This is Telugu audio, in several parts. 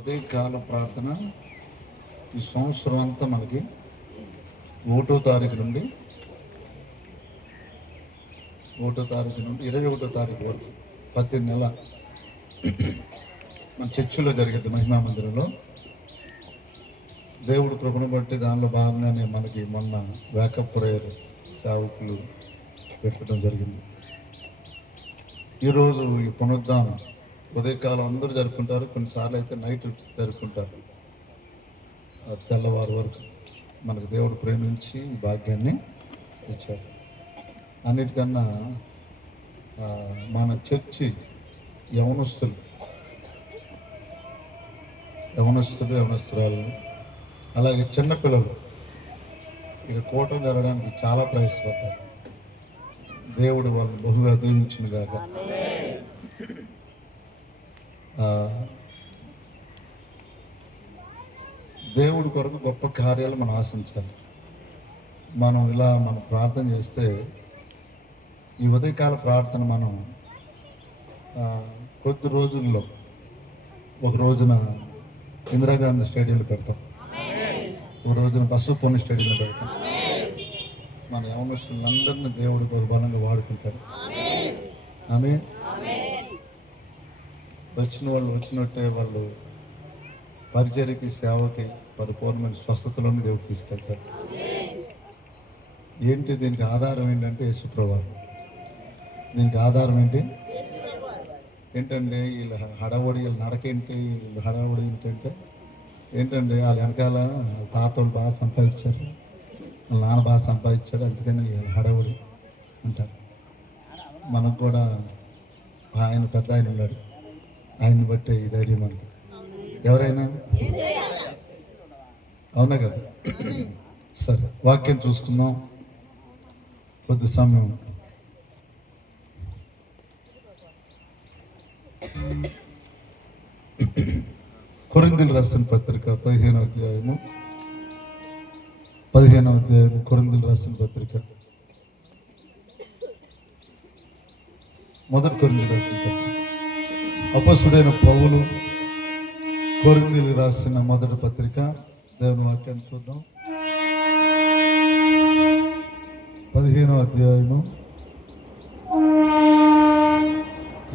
ఉదయకాల ప్రార్థన ఈ సంవత్సరం అంతా మనకి 1వ తారీఖు నుండి 21వ తారీఖు వరకు ప్రతి నెల మన చర్చిలో జరిగేది మహిమా మందిరంలో. దేవుడు కృపను బట్టి దానిలో భాగంగానే మనకి మొన్న వేకప్ ప్రేయర్ సేవకులు పెట్టడం జరిగింది. ఈరోజు ఈ పునరుద్ధానం ఉదయకాలం అందరూ జరుపుకుంటారు, కొన్నిసార్లు అయితే నైట్ జరుపుకుంటారు. తెల్లవారు వరకు మనకు దేవుడు ప్రేమించి భాగ్యాన్ని ఇచ్చారు. అన్నిటికన్నా మన చర్చి యవనస్తురాలు అలాగే చిన్నపిల్లలు ఇక కూటం జరగడానికి చాలా ప్రయాసపడతారు. దేవుడు వాళ్ళని బహుగా దీవించును గాక. దేవుడి కొరకు గొప్ప కార్యాలు మనం ఆశించాలి. మనం ప్రార్థన చేస్తే ఈ ఉదయకాల ప్రార్థన మనం కొద్ది రోజుల్లో ఒక రోజున ఇందిరాగాంధీ స్టేడియంలో పెడతాం, ఒక రోజున బసవపూర్ణ స్టేడియంలో పెడతాం. మన యవనస్తులందరినీ దేవుడి బలంగా వాడుకుంటారు. ఆమె వచ్చిన వాళ్ళు వచ్చినట్టే వాళ్ళు పరిచర్యకి సేవకి పరిపూర్ణమైన స్వస్థతలోని దేవుడు తీసుకెళ్తారు. ఏంటి దీనికి ఆధారం ఏంటంటే యేసుప్రభువు. దీనికి ఆధారం ఏంటంటే వీళ్ళ హడావుడి, వీళ్ళ నడకేంటి, వీళ్ళ హడావుడి ఏంటంటే వాళ్ళ వెనకాల తాతలు బాగా సంపాదించారు, వాళ్ళ నాన్న బాగా సంపాదించాడు, అందుకని హడావుడి అంటారు. మనకు కూడా ఆయన పెద్ద ఆయన ఉన్నాడు, ఆయన్ని బట్టే ఈ ధైర్యం మనకి. ఎవరైనా అవునా కదా? సరే, వాక్యం చూసుకుందాం కొద్ది సమయం. కొరింథీయులకు రాసిన పత్రిక 15వ అధ్యాయము కొరింథీయులకు రాసిన పత్రిక కొరింథీయులకు రాసిన పత్రిక. అపొస్తలుడైన పౌలు కొరింథీయులకు రాసిన మొదటి పత్రిక. దేవుని వాక్యాన్ని చూద్దాం. 15వ అధ్యాయము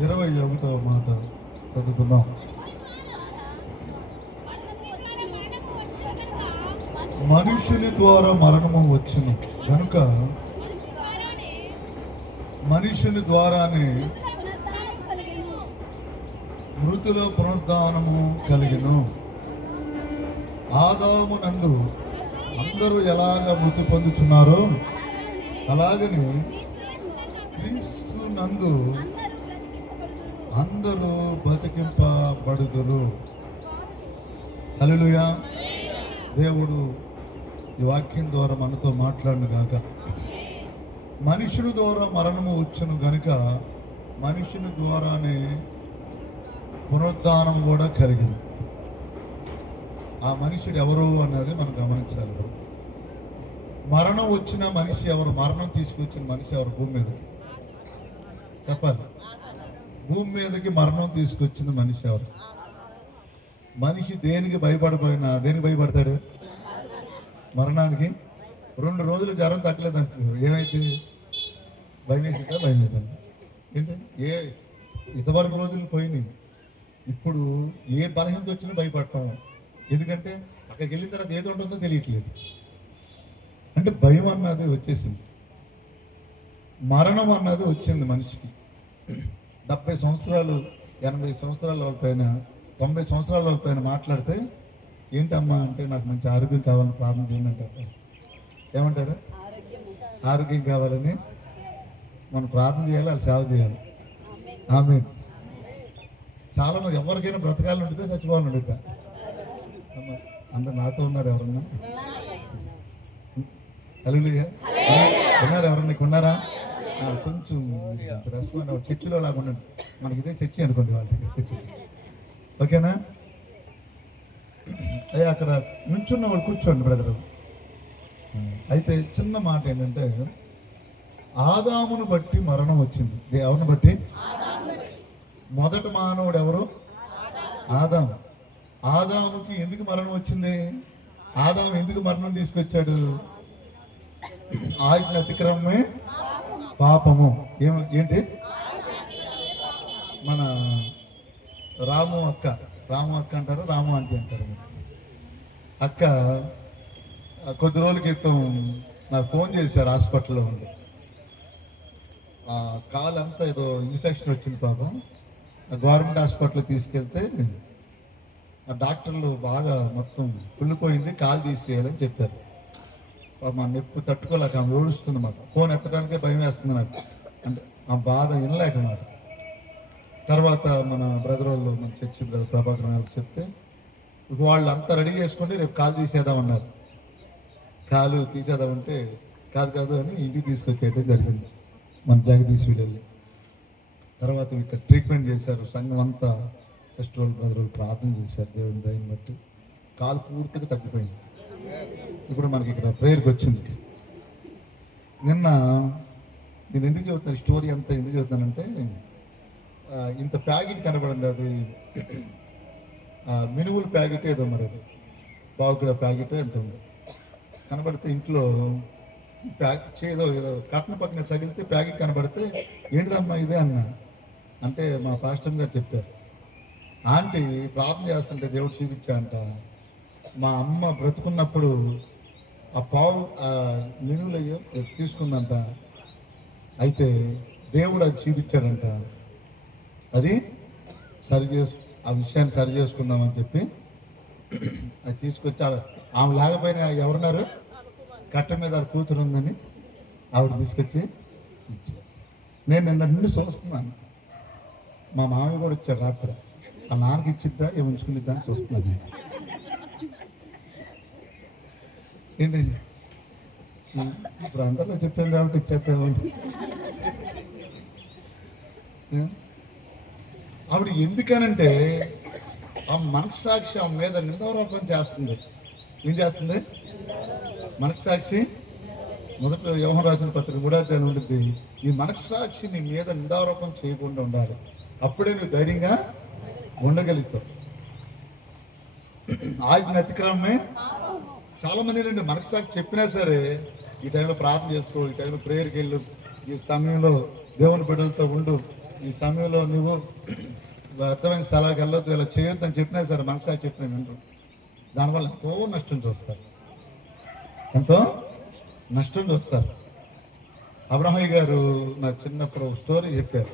21వ మాట చదువుకుందాం. మనుషుని ద్వారా మరణము వచ్చును కనుక మనుషుని ద్వారానే మృతుల పునరుద్ధానము కలిగెను. ఆదాము నందు అందరూ ఎలాగ మృతి పొందుచున్నారో అలాగనే క్రీస్తు నందు అందరూ బతికింపబడుదురు. హల్లెలూయా. దేవుడు ఈ వాక్యం ద్వారా మనతో మాట్లాడును గాక. మనుషుని ద్వారా మరణము వచ్చును గనుక మనుషుని ద్వారానే పునరుద్ధానం కూడా కలిగింది. ఆ మనుషుడు ఎవరు అన్నది మనం గమనించాలి. మరణం వచ్చిన మనిషి ఎవరు? మరణం తీసుకొచ్చిన మనిషి ఎవరు? భూమి మీదకి చెప్పాలి. భూమి మీదకి మరణం తీసుకొచ్చిన మనిషి ఎవరు? మనిషి దేనికి భయపడిపోయినా దేనికి భయపడతాడు? మరణానికి. 2 రోజులు జ్వరం తగ్గలేదు అనుకో, ఏమైతే భయం వేద్దండి. ఏంటంటే ఇంతవరకు రోజులు పోయినాయి, ఇప్పుడు ఏ బలహీనత వచ్చినా భయపడతాం. ఎందుకంటే అక్కడికి వెళ్ళిన తర్వాత ఏది ఉంటుందో తెలియట్లేదు. అంటే భయం అన్నది వచ్చేసింది, మరణం అన్నది వచ్చింది మనిషికి. 70 సంవత్సరాలు 80 సంవత్సరాల వాళ్ళపైన 90 సంవత్సరాల వాళ్ళపైన మాట్లాడితే ఏంటమ్మా అంటే నాకు మంచి ఆరోగ్యం కావాలని ప్రార్థన చేయండి అంటారు. ఏమంటారు? ఆరోగ్యం కావాలని మనం ప్రార్థన చేయాలి, వాళ్ళు సేవ చేయాలి. ఆమె చాలా మంది ఎవరికైనా బ్రతకాలని ఉంటుందా చచ్చిపోవాలని ఉంటుందా? అందరు నాతో ఉన్నారు ఎవరన్నా? హల్లెలూయా. ఉన్నారు ఎవరన్నా? ఉన్నారా? కొంచెం రెస్పాండ్ చర్చిలో లాగా ఉండండి. మనకి ఇదే చర్చి అనుకోండి వాళ్ళకి. ఓకేనా? అయ్యా అక్కడ నుంచున్న వాళ్ళు కూర్చోండి బ్రదరు. అయితే చిన్న మాట ఏంటంటే ఆదామును బట్టి మరణం వచ్చింది. ఎవరిని బట్టి? మొదటి మానవుడు ఎవరు? ఆదాము. ఆదాముకి ఎందుకు మరణం వచ్చింది? ఆదాము ఎందుకు మరణం తీసుకొచ్చాడు? ఆజ్ఞ అతిక్రమమే పాపము. ఏంటి? మన రాము అక్క అంటారు, రాము ఆంటీ అంటారు. అక్క కొద్ది రోజుల క్రితం నాకు ఫోన్ చేశారు, హాస్పిటల్లో ఉండి. కాలు అంతా ఏదో ఇన్ఫెక్షన్ వచ్చింది పాపం. గవర్నమెంట్ హాస్పిటల్ తీసుకెళ్తే ఆ డాక్టర్లు బాగా మొత్తం కుళ్ళిపోయింది, కాలు తీసేయాలని చెప్పారు. మా నొప్పి తట్టుకోలేక ఆమె ఏడుస్తుంది. మాకు ఫోన్ ఎత్తడానికే భయం వేస్తుంది నాకు, అంటే ఆ బాధ వినలేక మాట. తర్వాత మన బ్రదర్ వాళ్ళు, మన చర్చి బ్రదర్ ప్రభాకర్ వాళ్ళకి చెప్తే వాళ్ళు అంతా రెడీ చేసుకుంటే రేపు కాలు తీసేద్దామన్నారు. కాలు తీసేద్దామంటే కాదు అని ఇంటికి తీసుకొచ్చేయడం జరిగింది మన జగదీశ్ వీళ్ళని. తర్వాత ఇక్కడ ట్రీట్మెంట్ చేశారు. సంఘం అంతా సిస్టర్ బ్రదర్ ప్రార్థన చేశారు. దేవుని దయని బట్టి కాలు పూర్తిగా తగ్గిపోయింది. ఇప్పుడు మనకి ఇక్కడ ప్రేయర్కి వచ్చింది. నిన్న నేను ఎందుకు చెబుతాను స్టోరీ అంతా ఎందుకు చెబుతానంటే, ఇంత ప్యాకెట్ కనబడింది. అది మినుముల ప్యాకెట్ ఏదో, మరి అది పావుకిలో ప్యాకెట్ ఎంత ఉంది కనబడితే ఇంట్లో ఏదో కట్న పక్కన తగిలితే ప్యాకెట్ కనబడితే ఏంటిదమ్మా ఇదే అన్నా. అంటే మా పాస్టర్ గారు చెప్పారు, ఆంటీ ప్రార్థన చేస్తుంటే దేవుడు చూపించా అంట. మా అమ్మ బ్రతుకున్నప్పుడు ఆ పావు మినువులయ్యో తీసుకుందంట. అయితే దేవుడు అది చూపించాడంట. అది ఆ విషయాన్ని సరి చేసుకుందామని చెప్పి అది తీసుకొచ్చి ఆమె లేకపోయినా ఎవరున్నారు, కట్ట మీద కూతురు ఉందని ఆవిడ తీసుకొచ్చి ఇచ్చారు. నేను నిన్న నుండి చూస్తున్నాను. మా మామయ్య కూడా వచ్చారు రాత్రి. ఆ నాన్నకి ఇచ్చిద్దా ఉంచుకునిద్దా అని చూస్తున్నాను. ఏంటి ఇప్పుడు అందరిలో చెప్పాను కాబట్టి ఇచ్చేస్తామండి. ఆవిడ ఎందుకనంటే ఆ మనస్సాక్షి ఆమె మీద నిందారోపణ చేస్తుంది. ఏం చేస్తుంది? మనస్సాక్షి మొదట యోహన రాసిన పత్రిక 3వ అధ్యాయం ఉండిద్ది. ఈ మనస్సాక్షి నీ మీద నిందారోపణ చేయకుండా ఉండాలి. అప్పుడే నువ్వు ధైర్యంగా ఉండగలుగుతావు. ఆజ్ఞ అతిక్రమమే. చాలా మంది ఏంటంటే మనస్సాక్షి చెప్పినా సరే ఈ టైంలో ప్రార్థన చేసుకో, ఈ టైంలో ప్రేయర్కి వెళ్ళు, ఈ సమయంలో దేవుని బిడ్డలతో ఉండు, ఈ సమయంలో నువ్వు అర్థమైన స్థలానికి వెళ్ళొద్దు, ఇలా చేయొద్దు అని చెప్పినా సరే మనసాక్షి చెప్పిన వింటారు. దానివల్ల ఎంతో నష్టం చూస్తారు, ఎంతో నష్టం చూస్తారు. అబ్రహయ్య గారు నాకు చిన్నప్పుడు స్టోరీ చెప్పారు.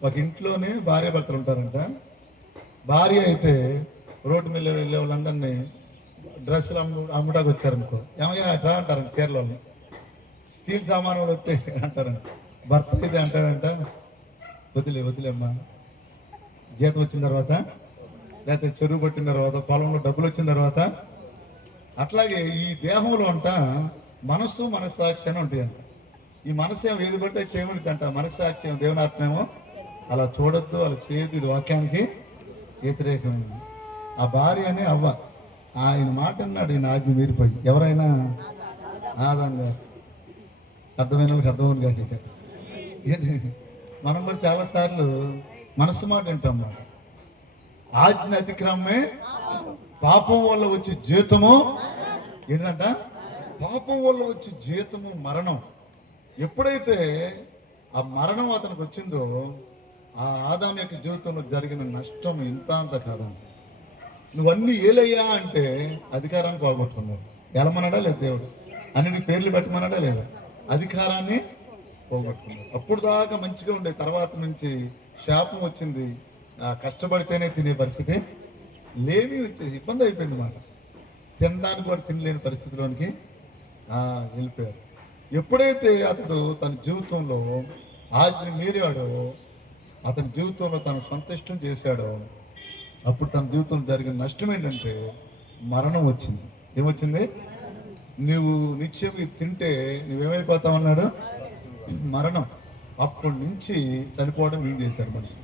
ఒక ఇంట్లోనే భార్య భర్తలు ఉంటారంట. భార్య అయితే రోడ్డు మీద వెళ్ళే వాళ్ళందరినీ డ్రెస్సులు అమ్ముటాకు వచ్చారనుకో, ఏమయ్యా అట్లా అంటారంట. చీరలోని స్టీల్ సామాను వస్తే అంటారంట. భర్త అయితే అంటాడంట, వదిలేమ్మా, జీతం వచ్చిన తర్వాత, లేకపోతే చెరువు పట్టిన తర్వాత, పొలంలో డబ్బులు వచ్చిన తర్వాత. అట్లాగే ఈ దేహంలో అంట మనస్సు మనస్సాక్షి అని ఉంటాయంట. ఈ మనసు ఏమో ఏది పట్టే చేయమనిద్దంట, మనస్సాక్షి ఏమో దేవుని ఆత్మేమో అలా చూడొద్దు, అలా చేయొద్దు, ఇది వాక్యానికి వ్యతిరేకమైంది. ఆ భార్య అనే అవ్వ ఆయన మాట అన్నాడు, ఈయన ఆజ్ఞ మీరిపోయి. ఎవరైనా ఆదాం గారు అర్థమైన వాళ్ళకి అర్థమని కాక ఏంటి, మనం కూడా చాలాసార్లు మనసు మాట వింటాం. ఆజ్ఞ అతిక్రమమే పాపం వల్ల వచ్చే జీతము ఏంటంట, పాపం వల్ల వచ్చే జీతము మరణం. ఎప్పుడైతే ఆ మరణం అతనికి వచ్చిందో ఆ ఆదాం యొక్క జీవితంలో జరిగిన నష్టం ఇంత అంత కాదంట. నువ్వన్నీ ఏలయ్యా అంటే అధికారాన్ని పోగొట్టుకున్నావు. ఎలమన్నాడా లేదు దేవుడు, అన్నిటి పేర్లు పెట్టమన్నాడా లేదా, అధికారాన్ని పోగొట్టుకున్నావు. అప్పుడు దాకా మంచిగా ఉండే, తర్వాత నుంచి శాపం వచ్చింది. కష్టపడితేనే తినే పరిస్థితి లేమి వచ్చేసి ఇబ్బంది అయిపోయింది మాట. తినడానికి కూడా తినలేని పరిస్థితిలోనికి వెళ్ళిపోయారు. ఎప్పుడైతే అతడు తన జీవితంలో ఆజ్ఞ మీరాడో, అతని జీవితంలో తను సంతుష్టం చేశాడో, అప్పుడు తన జీవితంలో జరిగిన నష్టం ఏంటంటే మరణం వచ్చింది. ఏమొచ్చింది? నువ్వు నిత్యం తింటే నువ్వేమైపోతావన్నాడు, మరణం. అప్పటి నుంచి చనిపోవడం ఏం చేశారు మనిషి.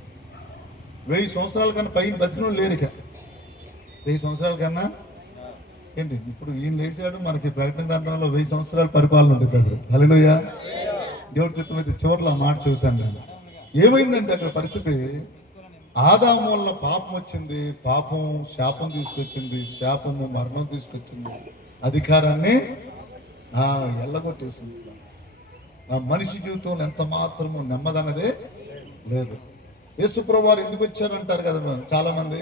1000 సంవత్సరాల కన్నా పైన బతికిన లేరు. ఇక 1000 సంవత్సరాల కన్నా ఏంటి, ఇప్పుడు ఈయన లేచాడు. మనకి ప్రకటన గ్రంథంలో 1000 సంవత్సరాల పరిపాలన ఉంటుంది అక్కడ. హల్లెలూయా. దేవుడి చిత్తం అయితే చివరిలో ఆ మాట చెబుతాను నేను. ఏమైందంటే అక్కడ పరిస్థితి, ఆదాము వల్ల పాపం వచ్చింది, పాపం శాపం తీసుకొచ్చింది, శాపము మరణం తీసుకొచ్చింది, అధికారాన్ని ఎల్లగొట్టేసింది. ఆ మనిషి జీవితంలో ఎంత మాత్రము నెమ్మదన్నదే లేదు. యేసుప్రభు వారు ఎందుకు వచ్చారంటారు కదా చాలా మంది.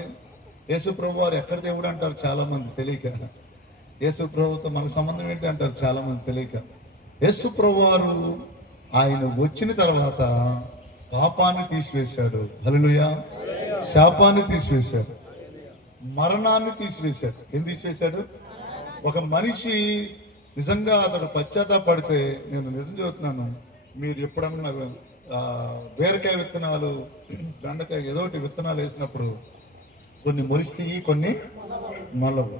యేసుప్రభు వారు ఎక్కడ దేవుడు అంటారు చాలా మంది తెలియక. యేసుప్రభుతో మన సంబంధం ఏంటి అంటారు చాలా మంది తెలియక. యేసుప్రభు వారు ఆయన వచ్చిన తర్వాత పాపాన్ని తీసివేశాడు, హల్లెలూయా. శాపాన్ని తీసివేశాడు, మరణాన్ని తీసివేశాడు. ఏం తీసివేశాడు? ఒక మనిషి నిజంగా అతడు పశ్చాత్తాపడితే, నేను నిజం చెబుతున్నాను, మీరు ఎప్పుడన్నా బీరకాయ విత్తనాలు, బెండకాయ ఏదోటి విత్తనాలు వేసినప్పుడు కొన్ని మొలిస్తాయి, కొన్ని మొలవు.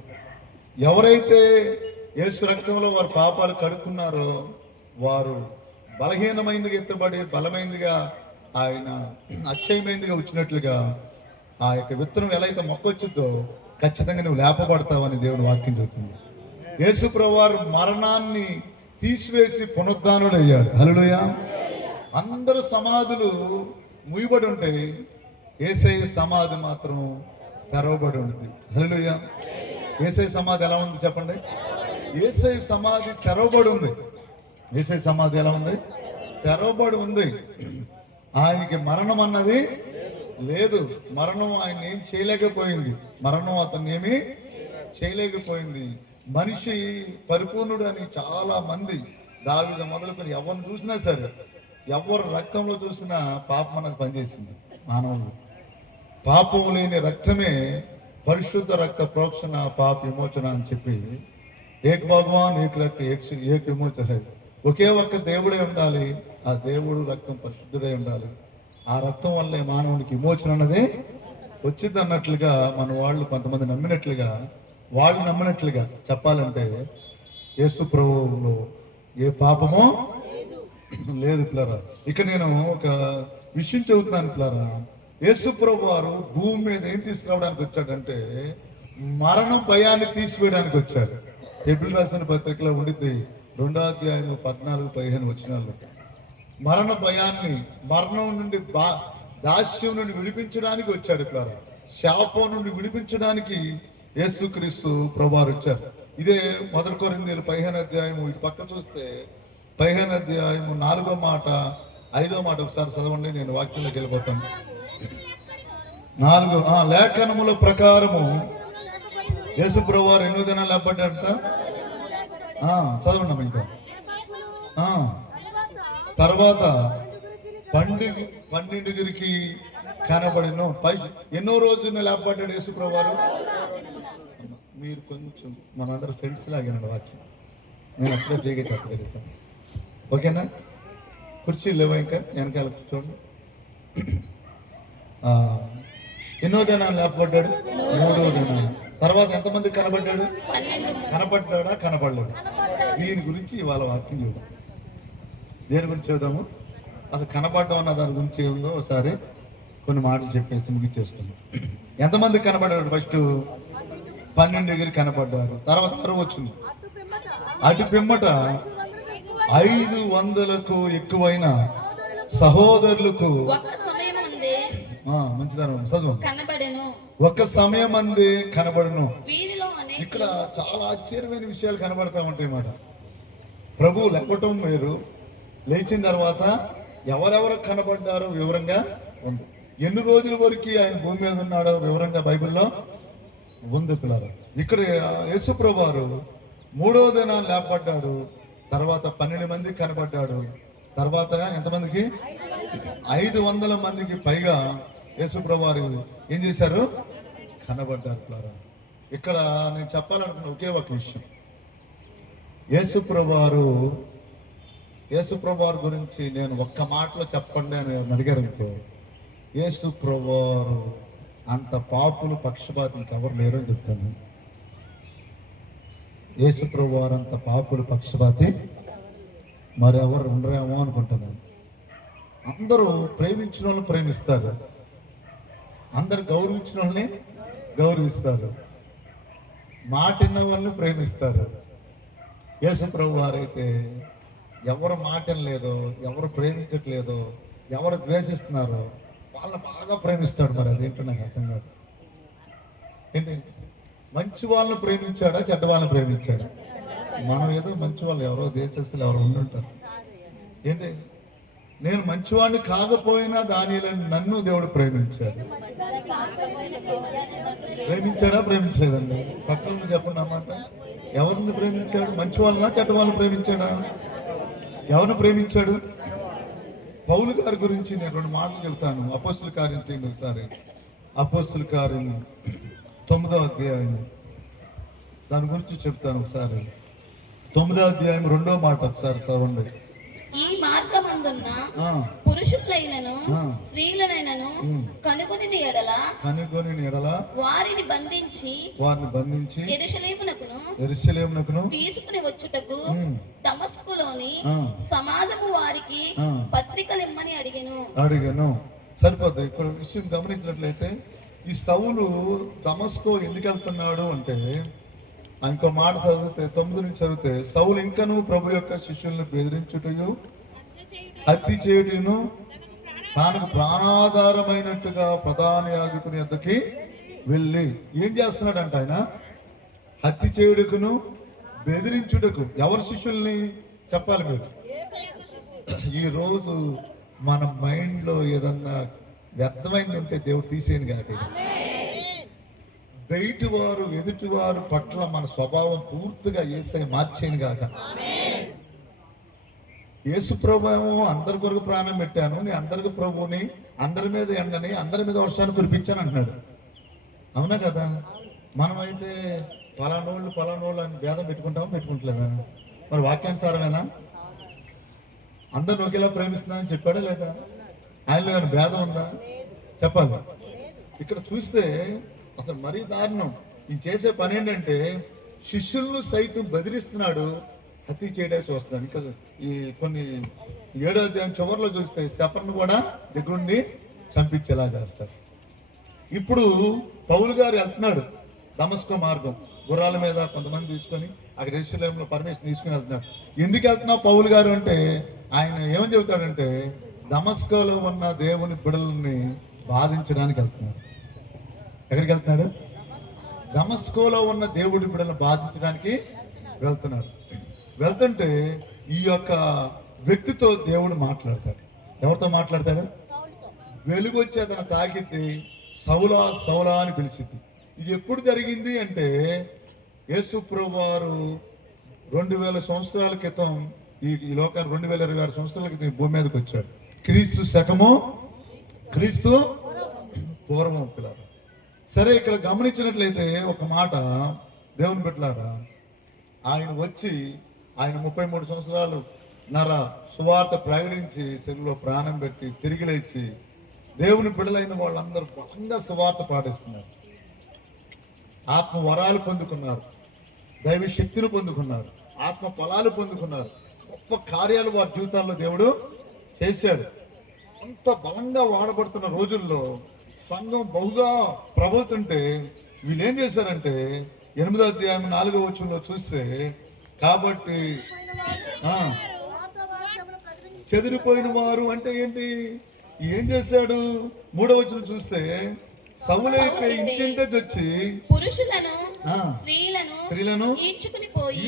ఎవరైతే యేసు రక్తంలో వారి పాపాలు కడుక్కున్నారో వారు బలహీనమైందిగా ఎత్తబడి బలమైందిగా ఆయన అక్షయమైందిగా వచ్చినట్లుగా ఆ యొక్క విత్తనం ఎలా అయితే మొక్క వచ్చిందో ఖచ్చితంగా నువ్వు లేపబడతావని దేవుని వాక్యం చెబుతుంది. యేసు ప్రభువారు మరణాన్ని తీసివేసి పునరుద్ధానుడు అయ్యాడు, హల్లెలూయా. అందరూ సమాధులు ముయ్యబడి ఉంటాయి, యేసయ్య సమాధి మాత్రం తెరవబడి ఉంటుంది, హల్లెలూయా. యేసయ్య సమాధి ఎలా ఉంది చెప్పండి? యేసయ్య సమాధి తెరవబడి ఉంది. యేసయ్య సమాధి ఎలా ఉంది? తెరవబడి ఉంది. ఆయనకి మరణం అన్నది లేదు. మరణం ఆయన ఏం చేయలేకపోయింది, మరణం అతన్ని ఏమీ చేయలేకపోయింది. మనిషి పరిపూర్ణుడు అని చాలా మంది, దావీదు మొదలుకొని ఎవరిని చూసినా సరే, ఎవరు రక్తంలో చూసినా పాపం అన్నది పనిచేసింది. మానవుడు పాపం లేని రక్తమే పరిశుద్ధ రక్త ప్రోక్షణ పాప విమోచన అని చెప్పి, ఏక భగవాన్ ఏక రక్త ఏక విమోచన, ఒకే ఒక్క దేవుడే ఉండాలి, ఆ దేవుడు రక్తం పరిశుద్ధుడై ఉండాలి. ఆ రక్తం వల్లే మానవునికి విమోచన అన్నదే వచ్చింది అన్నట్లుగా మన వాళ్ళు కొంతమంది నమ్మినట్లుగా, వాళ్ళు నమ్మినట్లుగా చెప్పాలంటే యేసు ప్రభువులో ఏ పాపమో లేదు పిల్లరా. ఇక నేను ఒక విషయం చెబుతున్నాను పిల్లరా. యేసు ప్రభు వారు భూమి మీద ఏం తీసుకురావడానికి వచ్చాడంటే మరణం భయాన్ని తీసివేయడానికి వచ్చాడు. హెబ్రీయులకు రాసిన పత్రికలో ఉండిద్ది 2వ అధ్యాయం 14-15 వచనాలు. మరణ భయాన్ని, మరణం నుండి దాస్యం నుండి విడిపించడానికి వచ్చాడు పిల్లరా. శాపం నుండి విడిపించడానికి యేసుక్రీస్తు ప్రభువారు వచ్చారు. ఇదే 1 కొరింథీయులు 15వ అధ్యాయం, ఇటు పక్క చూస్తే 15వ అధ్యాయం 4వ మాట 5వ మాట ఒకసారి చదవండి, నేను వాక్యంలోకి వెళ్ళిపోతాను. 4 లేఖనముల ప్రకారము యేసు ప్రభువారు ఎన్నో దినాలు లేపడ్డాడంట. చదవండి ఇంకా. తర్వాత 12 కనబడిను. ఎన్నో రోజులు లేపడ్డాడు యేసు ప్రభువారు. మీరు కొంచెం మనందరూ ఫ్రెండ్స్ లాగానండి వాక్యం, నేను అప్పుడే ఫ్రీగా చెప్పగలుగుతాను, ఓకేనా? కుర్చీలు లేవా ఇంకా? వెనకాల కూర్చోండి. ఎన్నో దినాలు లేపబడ్డాడు? 3వ దినాలు. తర్వాత ఎంతమంది కనబడ్డాడు? కనబడ్డా కనబడలేడు? దీని గురించి ఇవాళ వాక్యం చూద్దాం. దేని గురించి చూద్దాము? అసలు కనబడడం అన్న దాని గురించి ఏముందో ఒకసారి కొన్ని మాటలు చెప్పేసి ముగిచ్చేసుకుందాం. ఎంతమంది కనబడ్డాడు? ఫస్ట్ 12 కనబడ్డారు. తర్వాత 6 వచ్చింది. అటు పిమ్మట 500కు ఎక్కువైన సహోదరులకు మంచిదనం చదువు. ఒక సమయం అంది కనబడును. ఇక్కడ చాలా ఆశ్చర్యమైన విషయాలు కనబడతా ఉంటాయి అన్నమాట. ప్రభువు లేపటం వేరు, లేచిన తర్వాత ఎవరెవరు కనబడ్డారో వివరంగా ఉంది. ఎన్ని రోజుల వరకు ఆయన భూమి మీద ఉన్నాడో వివరంగా బైబిల్లో ఉంది పిల్లలు. ఇక్కడ యేసు ప్రభువారు 3వ దినాలు లేపబడ్డాడు. తర్వాత 12 మంది కనబడ్డాడు. తర్వాత ఎంతమందికి? 500 మందికి పైగా యేసు ప్రభువారు ఏం చేశారు? కనబడ్డారు పిల్లలు. ఇక్కడ నేను చెప్పాలనుకున్న ఒకే ఒక విషయం, యేసు ప్రభువారు గురించి నేను ఒక్క మాటలో చెప్పండి అని అడిగారు అనుకో, యేసు ప్రభువారు అంత పాపులు పక్షపాతం ఇంకెవరు లేరు అని చెప్తాను. యేసు ప్రభువారు అంత పాపులు పక్షపాతి మరెవరు ఉండరేమో అనుకుంటున్నాను. అందరూ ప్రేమించిన వాళ్ళని ప్రేమిస్తారు, అందరు గౌరవించిన వాళ్ళని గౌరవిస్తారు, మాటిన్న వాళ్ళని ప్రేమిస్తారు. యేసు ప్రభువారు అయితే ఎవరు మాటం లేదో, ఎవరు ప్రేమించట్లేదో, ఎవరు ద్వేషిస్తున్నారో వాళ్ళని బాగా ప్రేమిస్తాడు. మరి అదేంటో నాకు అర్థం కాదు. ఏంటి, మంచి వాళ్ళని ప్రేమించాడా చెడ్డ వాళ్ళని ప్రేమించాడా? మనం ఏదో మంచి వాళ్ళు, ఎవరో దేశస్తులు ఎవరో ఉండుంటారు. ఏంటి, నేను మంచివాడిని కాకపోయినా దానిలను నన్ను దేవుడు ప్రేమించాడు. ప్రేమించాడా ప్రేమించలేదండి? పక్కన చెప్పండి అన్నమాట. ఎవరిని ప్రేమించాడు? మంచి వాళ్ళనా చెడ్డ వాళ్ళని ప్రేమించాడా? ఎవరిని ప్రేమించాడు? పౌలు గారి గురించి నేను 2 మాటలు చెబుతాను. అపోస్తుల కార్యం చేయండి ఒకసారి. అపోస్తుల కార్యం 9వ అధ్యాయం, దాని గురించి చెప్తాను ఒకసారి. 9వ అధ్యాయం 2వ మాట ఒకసారి చదవండి. ఈ మార్గమందున్న పురుషులైనను స్త్రీలనైనను కనుగొని ఎడల వారిని బంధించి యెరూషలేమునకును తీసుకుని వచ్చుటకు దమస్కులోని సమాజము వారికి పత్రికలిమ్మని అడిగెను. సరిపోద్ది. ఇక్కడ విషయం గమనించినట్లయితే ఈ సౌలు దమస్కో ఎందుకు వెళ్తున్నాడు అంటే, ఇంకో మాట చదివితే 9 నుంచి చదివితే, సౌలు ఇంకను ప్రభు యొక్క శిష్యులను బెదిరించుటయు హత్య చేయుటను తానకు ప్రాణాధారమైనట్టుగా ప్రధాన యాజకుని యొద్దకి వెళ్ళి ఏం చేస్తున్నాడంట ఆయన? హత్య చేయుటకును బెదిరించుటకు. ఎవరి శిష్యుల్ని చెప్పాలి మీరు? ఈరోజు మన మైండ్లో ఏదన్నా వ్యర్థమైంది ఉంటే దేవుడు తీసేయను కాక. బయటివారు ఎదుటివారు పట్ల మన స్వభావం పూర్తిగా యేసయ్య మార్చేయను గాక. యేసు ప్రభువు అందరి కొరకు ప్రాణం పెట్టాను, నేను అందరికి ప్రభువుని, అందరి మీద ఎండని, అందరి మీద వర్షాన్ని కురిపించాను అంటున్నాడు. అవునా కదా? మనమైతే పలానోళ్ళు అని భేదం పెట్టుకుంటలేదా? మరి వాక్యానుసారమేనా? అందరిని ఒకేలా ప్రేమిస్తున్నానని చెప్పాడా లేదా? ఆయనలో కానీ భేదం ఉందా? చెప్పాలి. ఇక్కడ చూస్తే అసలు మరీ దారుణం. ఈ చేసే పని ఏంటంటే శిష్యులను సైతం బెదిరిస్తున్నాడు, హత్య చేయడానికి చూస్తున్నాడు. ఇంకా ఈ కొన్ని 7వ అధ్యాయం చివరిలో చూస్తే శపర్ను కూడా దగ్గరుండి చంపించేలా చేస్తాడు. ఇప్పుడు పౌలు గారు వెళ్తున్నాడు దమస్కో మార్గం, గుర్రాల మీద కొంతమంది తీసుకొని అక్కడ యెరూషలేములో పర్మిషన్ తీసుకుని వెళ్తున్నాడు. ఎందుకు వెళ్తున్నావు పౌలు గారు అంటే, ఆయన ఏమని చెబుతాడంటే దమస్కోలో ఉన్న దేవుని బిడ్డలని బాధించడానికి వెళ్తున్నాడు. ఎక్కడికి వెళ్తున్నాడు? దమస్కోలో ఉన్న దేవుడి బిడ్డలను బాధించడానికి వెళ్తున్నాడు. వెళ్తుంటే ఈ యొక్క వ్యక్తితో దేవుడు మాట్లాడతాడు. ఎవరితో మాట్లాడతాడు? వెలుగు వచ్చి అతను తాకిద్ది, సౌలా సౌలా అని పిలిచింది. ఇది ఎప్పుడు జరిగింది అంటే, యేసు ప్రభువు వారు 2000 సంవత్సరాల క్రితం ఈ లోకాన్ని 2026 సంవత్సరాల క్రితం భూమి మీదకి వచ్చాడు. క్రీస్తు పూర్వం పిల్లలు. సరే, ఇక్కడ గమనించినట్లయితే ఒక మాట దేవుని బిడ్డలారా, ఆయన వచ్చి ఆయన 33 సంవత్సరాలు సువార్త ప్రకటించి శరీరంలో ప్రాణం పెట్టి తిరిగి లేచి దేవుని బిడ్డలైన వాళ్ళందరూ బలంగా సువార్త పాటిస్తున్నారు. ఆత్మ వరాలు పొందుకున్నారు, దైవ శక్తిని పొందుకున్నారు, ఆత్మ ఫలాలు పొందుకున్నారు. గొప్ప కార్యాలు వారి జీవితాల్లో దేవుడు చేశాడు. అంత బలంగా వాడబడుతున్న రోజుల్లో సంఘం బహుగా ప్రబలుతుంటే వీళ్ళు ఏం చేశారంటే 8వ అధ్యాయం 4వ వచనంలో చూస్తే, కాబట్టి చెదిరిపోయిన వారు అంటే ఏంటి? ఏం చేశాడు? 3వ వచనం చూస్తే, సౌలైతే ఇంటింటే వచ్చి పురుషులను స్త్రీలను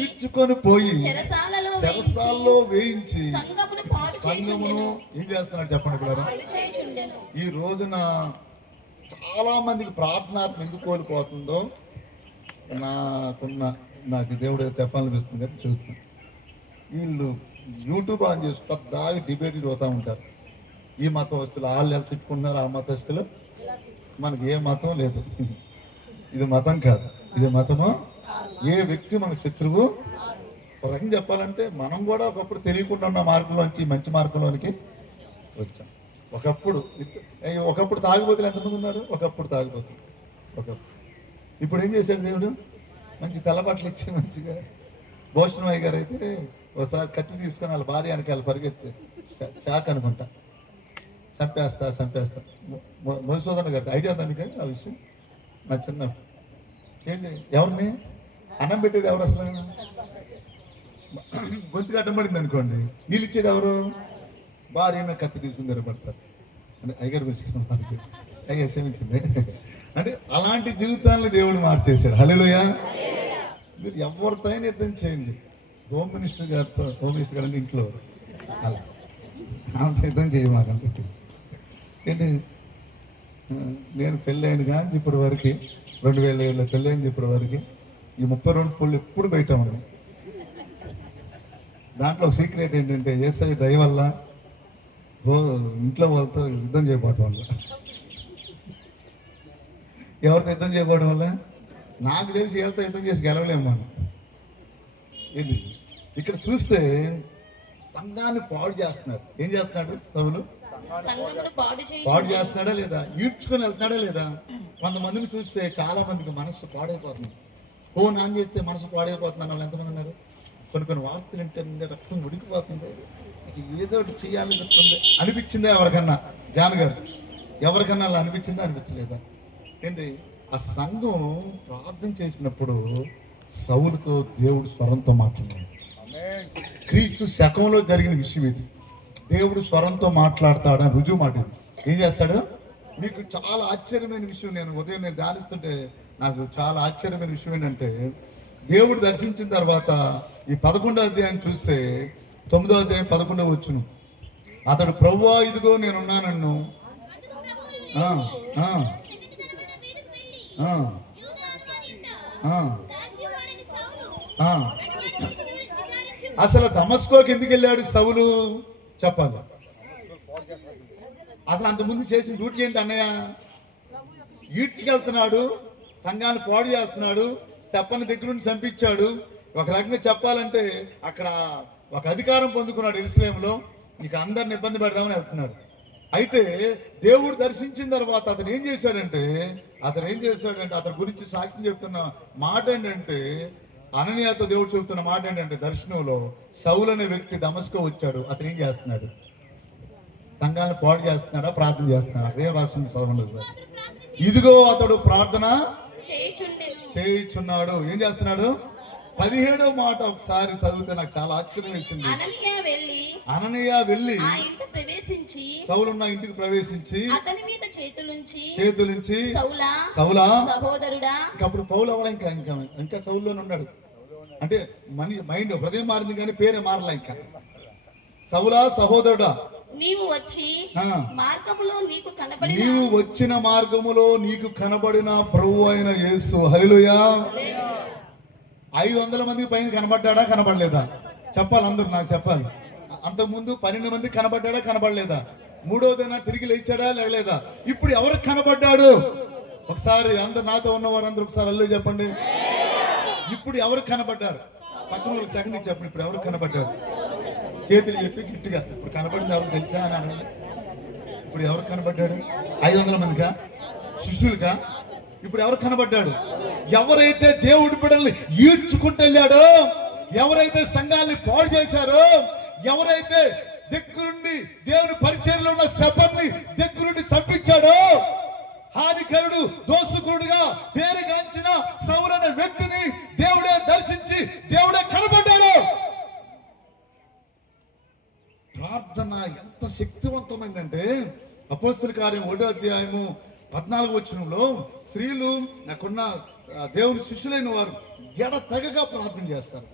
ఈడ్చుకొని పోయి చెరసాలలో వేయించి సంఘమును ఏం చేస్తున్నాడు చెప్పండి పిల్లరా? ఈ రోజున చాలా మందికి ప్రార్థనాత్మ ఎందుకు కోల్పోతుందో నాకు దేవుడు చెప్పాలనిపిస్తుంది కానీ చూస్తున్నాను. వీళ్ళు యూట్యూబ్ ఆన్ చేసి పెద్దగా డిబేట్ పోతూ ఉంటారు. ఈ మతస్థులు వాళ్ళు ఎలా తిట్టుకుంటున్నారు, ఆ మతస్థులు. మనకి ఏ మతం లేదు, ఇది మతం కాదు, ఇది మతము. ఏ వ్యక్తి మన శత్రువు. ఒక రకం చెప్పాలంటే మనం కూడా ఒకప్పుడు తెలియకుండా ఉన్న మార్గంలోంచి మంచి మార్గంలోనికి వచ్చాం. ఒకప్పుడు తాగిపోతులు ఎంతమంది ఉన్నారు? ఒకప్పుడు ఇప్పుడు ఏం చేశాడు దేవుడు? మంచి తెల్లబట్టలు ఇచ్చి మంచిగా. భూషణమయ్య గారు అయితే ఒకసారి కత్తి తీసుకొని వాళ్ళ భార్య వెనకాల పరిగెత్తే చాక్ అనుకుంటా, చంపేస్తా. మధుసూదన్ గారు ఐడియా దానికి ఆ విషయం. నా చిన్న ఏంటి, ఎవరిని అన్నం పెట్టేది ఎవరు? అసలు గొంతుకు అడ్డం పడింది అనుకోండి, నీళ్ళు ఇచ్చేది ఎవరు? భార్య కత్తి తీసుకుని తిరగబడతారు. అంటే అయ్యగారు పిలుచుకున్నాం వాళ్ళకి అయ్యగారు క్షమించింది. అంటే అలాంటి జీవితాలను దేవుడు మార్చేశాడు. హల్లెలూయా. మీరు ఎవరితో యుద్ధం చేయండి, హోమ్ మినిస్టర్ గారితో, హోమ్ మినిస్టర్ గారు అంటే ఇంట్లో అలా అంత యుద్ధం చేయమాకండి. ఏంటి నేను పెళ్ళైన కానీ ఇప్పటి వరకు 2007లో పెళ్ళైంది ఇప్పటి వరకు ఈ 32 పళ్ళు ఎప్పుడు బయట ఉన్నాయి. దాంట్లో సీక్రెట్ ఏంటంటే యేసయ్య దయ వల్ల ఇంట్లో వాళ్ళతో యుద్ధం చేయబోవడం వల్ల, ఎవరితో యుద్ధం చేయబోవడం వల్ల నాకు తెలిసి ఎవరితో యుద్ధం చేసి గెలవలేము మనం. ఏంటి ఇక్కడ చూస్తే సంఘాన్ని పాడు చేస్తున్నారు. ఏం చేస్తున్నాడు సౌలు? పాడు చేస్తున్నాడా లేదా? ఈడ్చుకొని వెళ్తున్నాడా లేదా? కొంతమందిని చూస్తే చాలా మందికి మనసు పాడైపోతుంది. ఫోన్ ఆన్ చేస్తే మనసు పాడైపోతున్నాను వాళ్ళు ఎంతమంది ఉన్నారు? కొన్ని వార్తలు ఏంటంటే రక్తం ఉడికిపోతుంది, ఏదో ఒకటి చేయాలని అనిపించిందా ఎవరికన్నా? జాన్ గారు ఎవరికన్నా అలా అనిపించిందా అనిపించలేదా? ఏంటి ఆ సంఘం ప్రార్థన చేసినప్పుడు సౌలుతో దేవుడు స్వరంతో మాట్లాడాడు. క్రీస్తు శకంలో జరిగిన విషయం ఇది. దేవుడు స్వరంతో మాట్లాడతాడని రుజువు మాట ఇది. ఏం చేస్తాడు? మీకు చాలా ఆశ్చర్యమైన విషయం, నేను ఉదయం ధ్యానిస్తుంటే నాకు చాలా ఆశ్చర్యమైన విషయం ఏంటంటే, దేవుడు దర్శించిన తర్వాత ఈ 11వ అధ్యాయం చూస్తే 9వ అధ్యాయం 11వ వచ్చును. అతడు ప్రభువా ఇదిగో నేనున్నానన్ను, అసలు దమస్కోకి ఎందుకు వెళ్ళాడు సౌలు చెప్పాలి. అసలు అంతకుముందు చేసిన డ్యూటీ ఏంటి అన్నయ్య? ఈడ్చుకెళ్తున్నాడు, సంఘాన్ని పాడు చేస్తున్నాడు, స్టెప్పని దగ్గర నుండి చంపించాడు. ఒక రకంగా చెప్పాలంటే అక్కడ ఒక అధికారం పొందుకున్నాడు యెరూషలేములో, ఇక అందరిని ఇబ్బంది పెడదామని వెళ్తున్నాడు. అయితే దేవుడు దర్శించిన తర్వాత అతను ఏం చేశాడంటే అతని గురించి సాక్ష్యం చెప్తున్న మాట ఏంటంటే, అననీయాతో దేవుడు చెబుతున్న మాట ఏంటంటే, దర్శనంలో సౌలు అనే వ్యక్తి దమస్కో వచ్చాడు. అతను ఏం చేస్తున్నాడు? సంఘాలను పాడు చేస్తున్నాడా, ప్రార్థన చేస్తున్నాడా? అదే రాసింది చదవండి సార్. ఇదిగో అతడు ప్రార్థన చేయుచున్నాడు. ఏం చేస్తున్నాడు? 17వ మాట ఒకసారి చదివితే నాకు చాలా ఆశ్చర్యం వేసింది. అననీయ వెళ్ళి సౌలున్న ఇంటికి ప్రవేశించి అతని మీద చేతులుంచి సౌలా సహోదరుడా. అప్పుడు పౌలు అవలా ఇంకా సౌలులోనే ఉన్నాడు. అంటే మైండ్ హృదయం మారింది కానీ పేరే మారలా. ఇంకా సౌలా సహోదరుడా, నీవు వచ్చిన మార్గములో నీకు కనబడిన ప్రభువు అయిన యేసు. హల్లెలూయా. 500 మందికి పైన కనబడ్డాడా కనబడలేదా? చెప్పాలి, అందరూ నాకు చెప్పాలి. అంతకుముందు 12 మంది కనబడ్డాడా కనబడలేదా? 3వదైనా తిరిగి లేచాడా లేగలేదా? ఇప్పుడు ఎవరికి కనబడ్డాడు? ఒకసారి అందరు నాతో ఉన్నవారు అందరూ ఒకసారి అల్లు చెప్పండి. ఇప్పుడు ఎవరికి కనబడ్డారు? పక్కన ఒక సెకండ్ చెప్పండి. ఇప్పుడు ఎవరికి కనబడ్డారు? చేతులు చెప్పి గట్టిగా ఇప్పుడు కనబడింది ఎవరు తెలుసా అని అడగండి. ఇప్పుడు ఎవరు కనబడ్డాడు? 500 మందికా? శిష్యులుగా? ఇప్పుడు ఎవరు కనబడ్డాడు? ఎవరైతే దేవుడి బిడ్డల్ని ఈడ్చుకుంటూ వెళ్ళాడో, ఎవరైతే సంఘాన్ని పాడు చేశారో, ఎవరైతే దగ్గరుండి దేవుని పరిచర్యలో ఉన్న శపథ్ని దగ్గరుండి చంపించాడో, హానికరుడు దోసుకుడుగా పేరుగాంచిన సౌలు అనే వ్యక్తిని దేవుడే దర్శించి దేవుడే కనబడ్డాడు. ప్రార్థన ఎంత శక్తివంతమైందంటే, అపోస్తలుల కార్యం 1వ అధ్యాయము 14వ వచనంలో స్త్రీలు నాకున్న దేవుని శిష్యులైన వారు ఎడతెగగా ప్రార్థన చేస్తారు.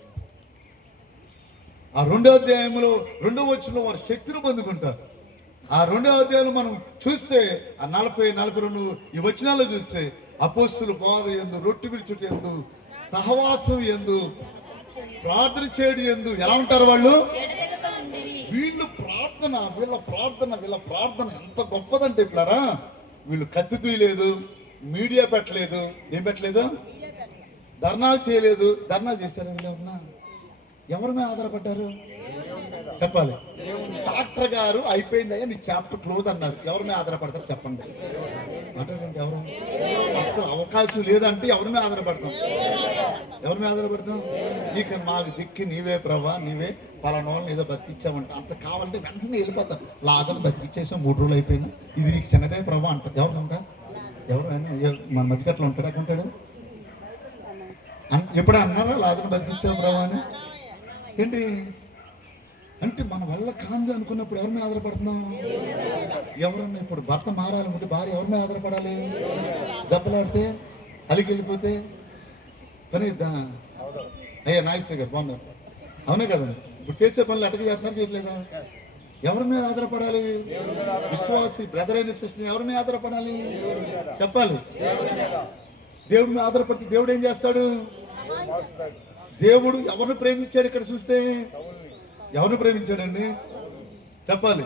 ఆ 2వ అధ్యాయంలో 2వ వచనంలో వారు శక్తిని పొందుకుంటారు. ఆ 2వ అధ్యాయంలో మనం చూస్తే ఆ 40, 42 ఈ వచనాల్లో చూస్తే అపోస్తలుల బోధ యందు, రొట్టె విరుచుట యందు, సహవాసం యందు, ప్రార్థన చేయడం యందు ఎలా ఉంటారు వాళ్ళు? వీళ్ళ ప్రార్థన ఎంత గొప్పదంటే ఇట్లారా, వీళ్ళు కత్తి తీయలేదు, మీడియా పెట్టలేదు, ఏం పెట్టలేదు, ధర్నాలు చేయలేదు. ధర్నాలు చేశారు వీళ్ళేమన్నా? ఎవరి మీద ఆధారపడ్డారు చెప్పాలి. డాక్టర్ గారు అయిపోయిందయ్యా నీ చాప్టర్ క్లోజ్ అన్నారు. ఎవరి మీద ఆధారపడతారు చెప్పండి? అంటే ఎవరు? అసలు అవకాశం లేదంటే ఎవరి మీద ఆధారపడతాం? ఎవరి మీద ఆధారపడతాం? ఇక మాకు దిక్కి నీవే ప్రభా, నీవే పలానోళ్ళని ఏదో బతికిచ్చామంట. అంత కావాలంటే వెంటనే వెళ్ళిపోతాం. లాదను బతికిచ్చేసాం, 3 రోజులు అయిపోయినా, ఇది నీకు చిన్నదే ప్రభా అంటారు. ఎవరు ఉంటా? ఎవరు మన మధ్యకట్లో ఉంటాడు? అక్కడ ఉంటాడు. ఎప్పుడు అన్నారా లాదను బతికిచ్చాం ప్రభా అని? ఏంటి అంటే మన వల్ల కాంది అనుకున్నప్పుడు ఎవరి మీద ఆధారపడుతున్నాం? ఎవరన్నా ఇప్పుడు భర్త మారాలనుకుంటే భార్య ఎవరి మీద ఆధారపడాలి? దెబ్బలాడితే అలిగి వెళ్ళిపోతే పని ఇద్దా? అయ్యా నాగేశ్వర గారు బాగున్నారు, అవునే కదా? ఇప్పుడు చేసే పనులు అటక చేస్తున్నారు, చేయట్లేదా? ఎవరి మీద ఆధారపడాలి? విశ్వాసి బ్రదర్ అయిన సిస్టర్ ఎవరి మీద ఆధారపడాలి? చెప్పాలి. దేవుడి మీద ఆధారపడితే దేవుడు ఏం చేస్తాడు? దేవుడు ఎవరిని ప్రేమించాడు? ఇక్కడ చూస్తే ఎవరిని ప్రేమించాడండి? చెప్పాలి.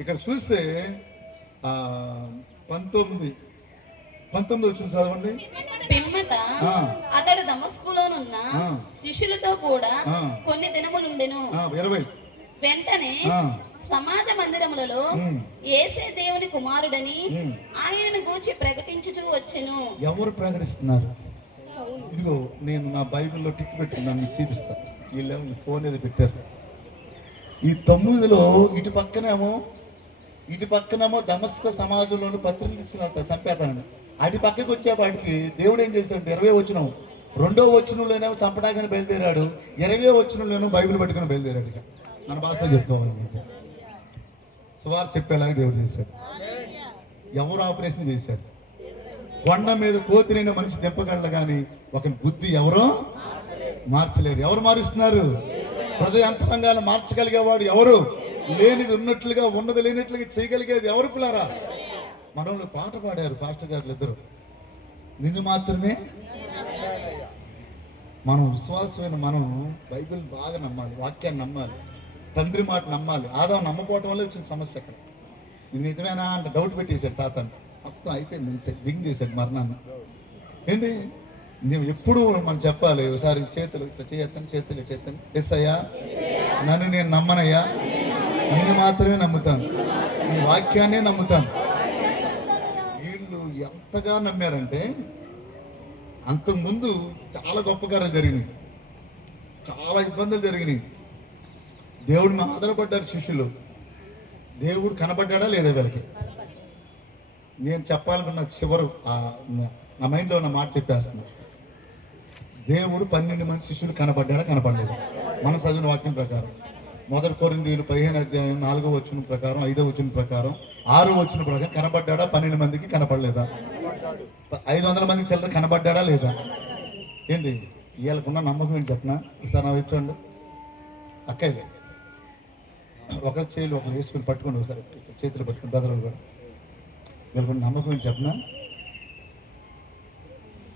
ఇక్కడ చూస్తే 19 వచ్చిన చదవండి. పిమ్మట అతడు దమస్కులోనున్న శిష్యులతో కూడా కొన్ని దినములుండెను. 20 వెంటనే సమాజ మందిరములలో యేసే దేవుని కుమారుడని ఆయనను గూర్చి ప్రకటించుచూ వచ్చెను. ఎవరు ప్రకటిస్తున్నారు? ఇదిగో నేను నా బైబిల్లో టిక్ పెట్టుకున్నాను, మీకు చూపిస్తాను. వీళ్ళేమో ఫోన్ ఏదో పెట్టారు. ఈ 9లో ఇటు పక్కనేమో దమస్క సమాజంలోని పత్రికలు తీసుకుని చంపేతానండి. అటు పక్కకి వచ్చేపాటికి దేవుడు ఏం చేశాడు? 20 వచనం, 2వ వచనంలోనేమో చంపడానికని బయలుదేరాడు, 20వ వచనంలోనూ బైబిల్ పట్టుకుని బయలుదేరాడు. ఇక మన భాషలో చెప్పుకోవాలి, సువార్త చెప్పేలాగా దేవుడు చేశాడు. ఎవరు ఆపరేషన్ చేశారు? కొండ మీద కోతిరైన మనిషి దింపగలడు కానీ ఒక బుద్ధి ఎవరో మార్చలేరు. ఎవరు మారుస్తున్నారు? హృదయ అంతరంగాన్ని మార్చగలిగేవాడు ఎవరు? లేనిది ఉన్నట్లుగా, ఉన్నది లేనట్లుగా చేయగలిగేది ఎవరు? పిల్లారా, మనోళ్ళు పాట పాడారు పాస్టర్ గారు ఇద్దరు. నిన్ను మాత్రమే మనం విశ్వాసమైన మనం బైబిల్ బాగా నమ్మాలి, వాక్యాన్ని నమ్మాలి, తండ్రి మాట నమ్మాలి. ఆదాం నమ్మపోవటం వల్ల వచ్చిన సమస్య అక్కడ. ఇది నిజమేనా అంటే డౌట్ పెట్టేశాడు సాతాను. మొత్తం అయిపోయింది, వింగ్ చేశాడు మరణాన్ని. ఏంటి నువ్వు ఎప్పుడు మనం చెప్పాలి, ఒకసారి చేతులు చేతులు ఎస్ అయ్యా, నన్ను నేను నమ్మనయ్యా, నేను మాత్రమే నమ్ముతాను, నీ వాక్యాన్నే నమ్ముతాను. వీళ్ళు ఎంతగా నమ్మారంటే అంతకుముందు చాలా గొప్ప కార్యాలు జరిగినాయి, చాలా ఇబ్బందులు జరిగినాయి. దేవుడు మా ఆధారపడ్డారు శిష్యులు. దేవుడు కనబడ్డా లేదా వీళ్ళకి? నేను చెప్పాలనుకున్న చివరు నా మైండ్లో ఉన్న మాట చెప్పేస్తున్నా. దేవుడు 12 మంది శిష్యులు కనబడ్డా కనపడలేదు? మన చదివిన వాక్యం ప్రకారం 1 కొరింథీయులు 15వ అధ్యాయం 4వ వచనం ప్రకారం, 5వ వచనం ప్రకారం, 6వ వచనం ప్రకారం కనబడ్డా? 12 మందికి కనపడలేదా? 500 మందికి చిల్లర కనబడ్డా లేదా? ఏంటి వీళ్ళకున్న నమ్మకం ఏంటి చెప్పనా? ఒకసారి నా వైపు చూడండి. అక్కయ్య ఒక చేతులు ఒకరు వేసుకుని పట్టుకోండి, ఒకసారి చేతులు పట్టుకుని బదలు కూడా. వీళ్ళకున్న నమ్మకం ఏంటి చెప్పనా?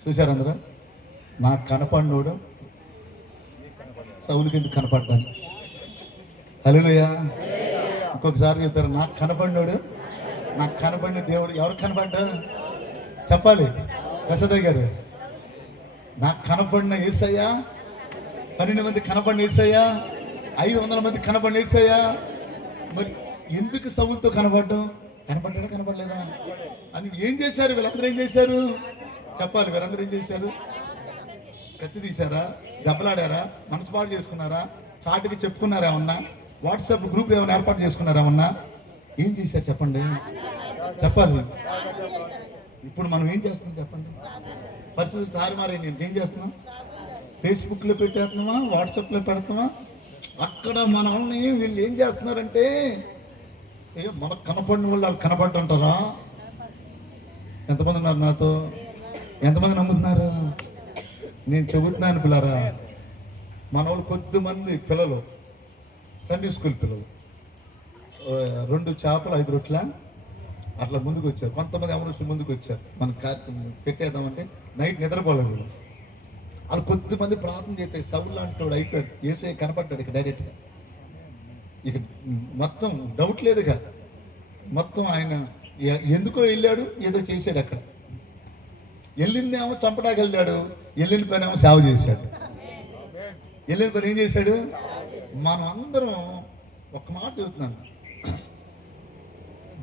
చూశారు అందరూ? నాకు కనపడినోడు సౌలుకి ఎందుకు కనపడ్డాను? హల్లెలూయా. ఇంకొకసారి చెప్తారు, నాకు కనపడినోడు, నాకు కనపడిన దేవుడు ఎవరు కనపడ్డా? చెప్పాలి ప్రసాద్ గారు. నాకు కనపడిన యేసయ్యా, 12 మంది కనపడిన యేసయ్యా, 500 మంది కనపడిన యేసయ్యా. మరి ఎందుకు సౌలుతో కనపడ్డాం? కనపడ్డా కనపడలేదా అని ఏం చేశారు వీళ్ళందరూ? ఏం చేశారు చెప్పాలి. వీళ్ళందరూ ఏం చేశారు? కత్తి తీశారా? దెబ్బలాడారా? మనసు పాటు చేసుకున్నారా? చాటుకి చెప్పుకున్నారా? ఏమన్నా వాట్సాప్ గ్రూప్ ఏమైనా ఏర్పాటు చేసుకున్నారా? ఏమన్నా ఏం చేశారు చెప్పండి, చెప్పాలి. ఇప్పుడు మనం ఏం చేస్తున్నాం చెప్పండి? పరిస్థితులు తారుమారైంది. ఏం చేస్తున్నాం? ఫేస్బుక్లో పెట్టేస్తున్నామా, వాట్సాప్లో పెడుతున్నామా? అక్కడ మనల్ని వీళ్ళు ఏం చేస్తున్నారంటే, మనకు కనపడిన వాళ్ళు వాళ్ళు కనపడ్డంటారా? ఎంతమంది ఉన్నారు నాతో? ఎంతమంది నమ్ముతున్నారు? నేను చెబుతున్నాను పిల్లరా, మన వాళ్ళు కొద్దిమంది పిల్లలు, సండే స్కూల్ పిల్లలు 2 చేపలు 5 రొట్ల అట్లా ముందుకు వచ్చారు. కొంతమంది అమరుషులు ముందుకు వచ్చారు. మనం పెట్టేద్దామంటే నైట్ నిద్రపోలేదు. వాళ్ళు కొద్దిమంది ప్రార్థన చేస్తే సౌలు అంటాడు అయిపోయాడు. యేసయ్య కనపడ్డాడు ఇక డైరెక్ట్గా. ఇక మొత్తం డౌట్ లేదుగా. మొత్తం ఆయన ఎందుకో వెళ్ళాడు, ఏదో చేశాడు. అక్కడ వెళ్ళిందేమో చంపడానికి వెళ్ళాడు, వెళ్ళిన పని ఏమో సేవ చేశాడు. వెళ్ళిన పని ఏం చేశాడు? మనం అందరం ఒక మాట చెబుతున్నాను,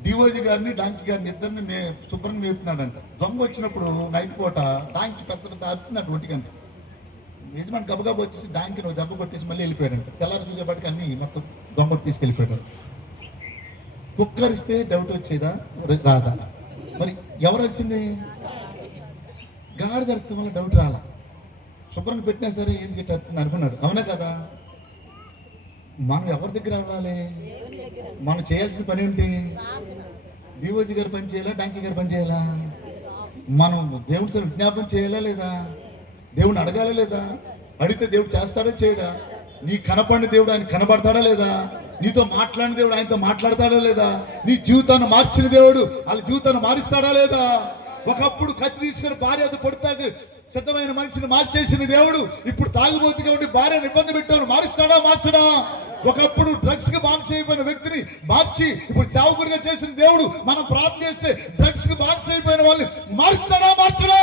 డివోజీ గారిని డాంకి గారిని ఇద్దరిని శుభ్రంగా మేపుతున్నాడంట. దొంగ వచ్చినప్పుడు నైట్ పూట డాంకి పెద్ద అడుగుతున్నాడు 1 గంట. యజమాని గబగబా వచ్చేసి డాంకి నువ్వు దెబ్బ కొట్టేసి మళ్ళీ వెళ్ళిపోయాడంట. తెల్లారి చూసేపటికి అన్ని మొత్తం దొంగ తీసుకెళ్ళిపోయాడు. కుక్కరిస్తే డౌట్ వచ్చేదా రాదా? మరి ఎవరు వచ్చింది? గాడి దొరకడం వల్ల డౌట్ రాలా. శుభ్రంగా పెట్టినా సరే ఏం గిట్ట అనుకున్నాడు. అవునా కదా? మనం ఎవరి దగ్గర అవ్వాలి? మనం చేయాల్సిన పని ఏంటి? డివోజీ గారి పని చేయాలా, డాంకీ గారి పని చేయాలా? మనం దేవుడి సార్ విజ్ఞాపన చేయాలా లేదా? దేవుడిని అడగాలా లేదా? అడిగితే దేవుడు చేస్తాడా చేయడా? నీ కనపడిన దేవుడు ఆయన కనబడతాడా లేదా? నీతో మాట్లాడిన దేవుడు ఆయనతో మాట్లాడతాడా లేదా? నీ జీవితాన్ని మార్చిన దేవుడు వాళ్ళ జీవితాన్ని మారుస్తాడా లేదా? ఒకప్పుడు కత్తి తీసుకుని భార్య అది పొడతాకు సిద్ధమైన మనిషిని మార్చేసిన దేవుడు ఇప్పుడు తాగుబోతుగా ఉండి భార్యను ఇబ్బంది పెట్టాను మారుస్తాడా మార్చడా? ఒకప్పుడు డ్రగ్స్ కి బానిస అయిపోయిన వ్యక్తిని మార్చి ఇప్పుడు సేవకుడిగా చేసిన దేవుడు మనం ప్రార్థన చేస్తే డ్రగ్స్ కి బానిస అయిపోయిన వాళ్ళని మారుస్తాడా మార్చడా?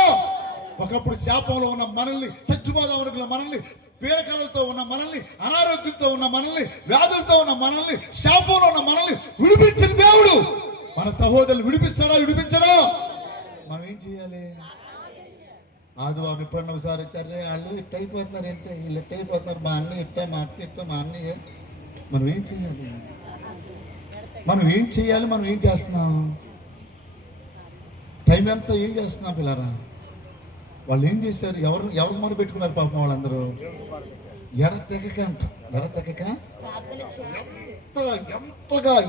ఒకప్పుడు శాపంలో ఉన్న మనల్ని, సత్యబోధ మనల్ని, పీడకలతో ఉన్న మనల్ని, అనారోగ్యంతో ఉన్న మనల్ని, వ్యాధులతో ఉన్న మనల్ని, శాపంలో ఉన్న మనల్ని విడిపించిన దేవుడు మన సహోదరులు విడిపిస్తాడా విడిపించడా? మనం ఏం చేయాలి? ఆదివారం ఎప్పుడన్నా ఒకసారి వచ్చారు, వాళ్ళు ఇట్ట అయిపోతున్నారు, ఏంటో వీళ్ళు ఇట్ట అయిపోతున్నారు, మా అన్న ఇట్ట, మా అక్క ఇట్ట, మా అన్నయ్య. మనం ఏం చేయాలి? మనం ఏం చేయాలి? మనం ఏం చేస్తున్నాం? టైం ఎంత ఏం చేస్తున్నాం పిల్లరా? వాళ్ళు ఏం చేశారు? ఎవరు మొదలు పెట్టుకున్నారు పాపం వాళ్ళందరూ? ఎడతెగక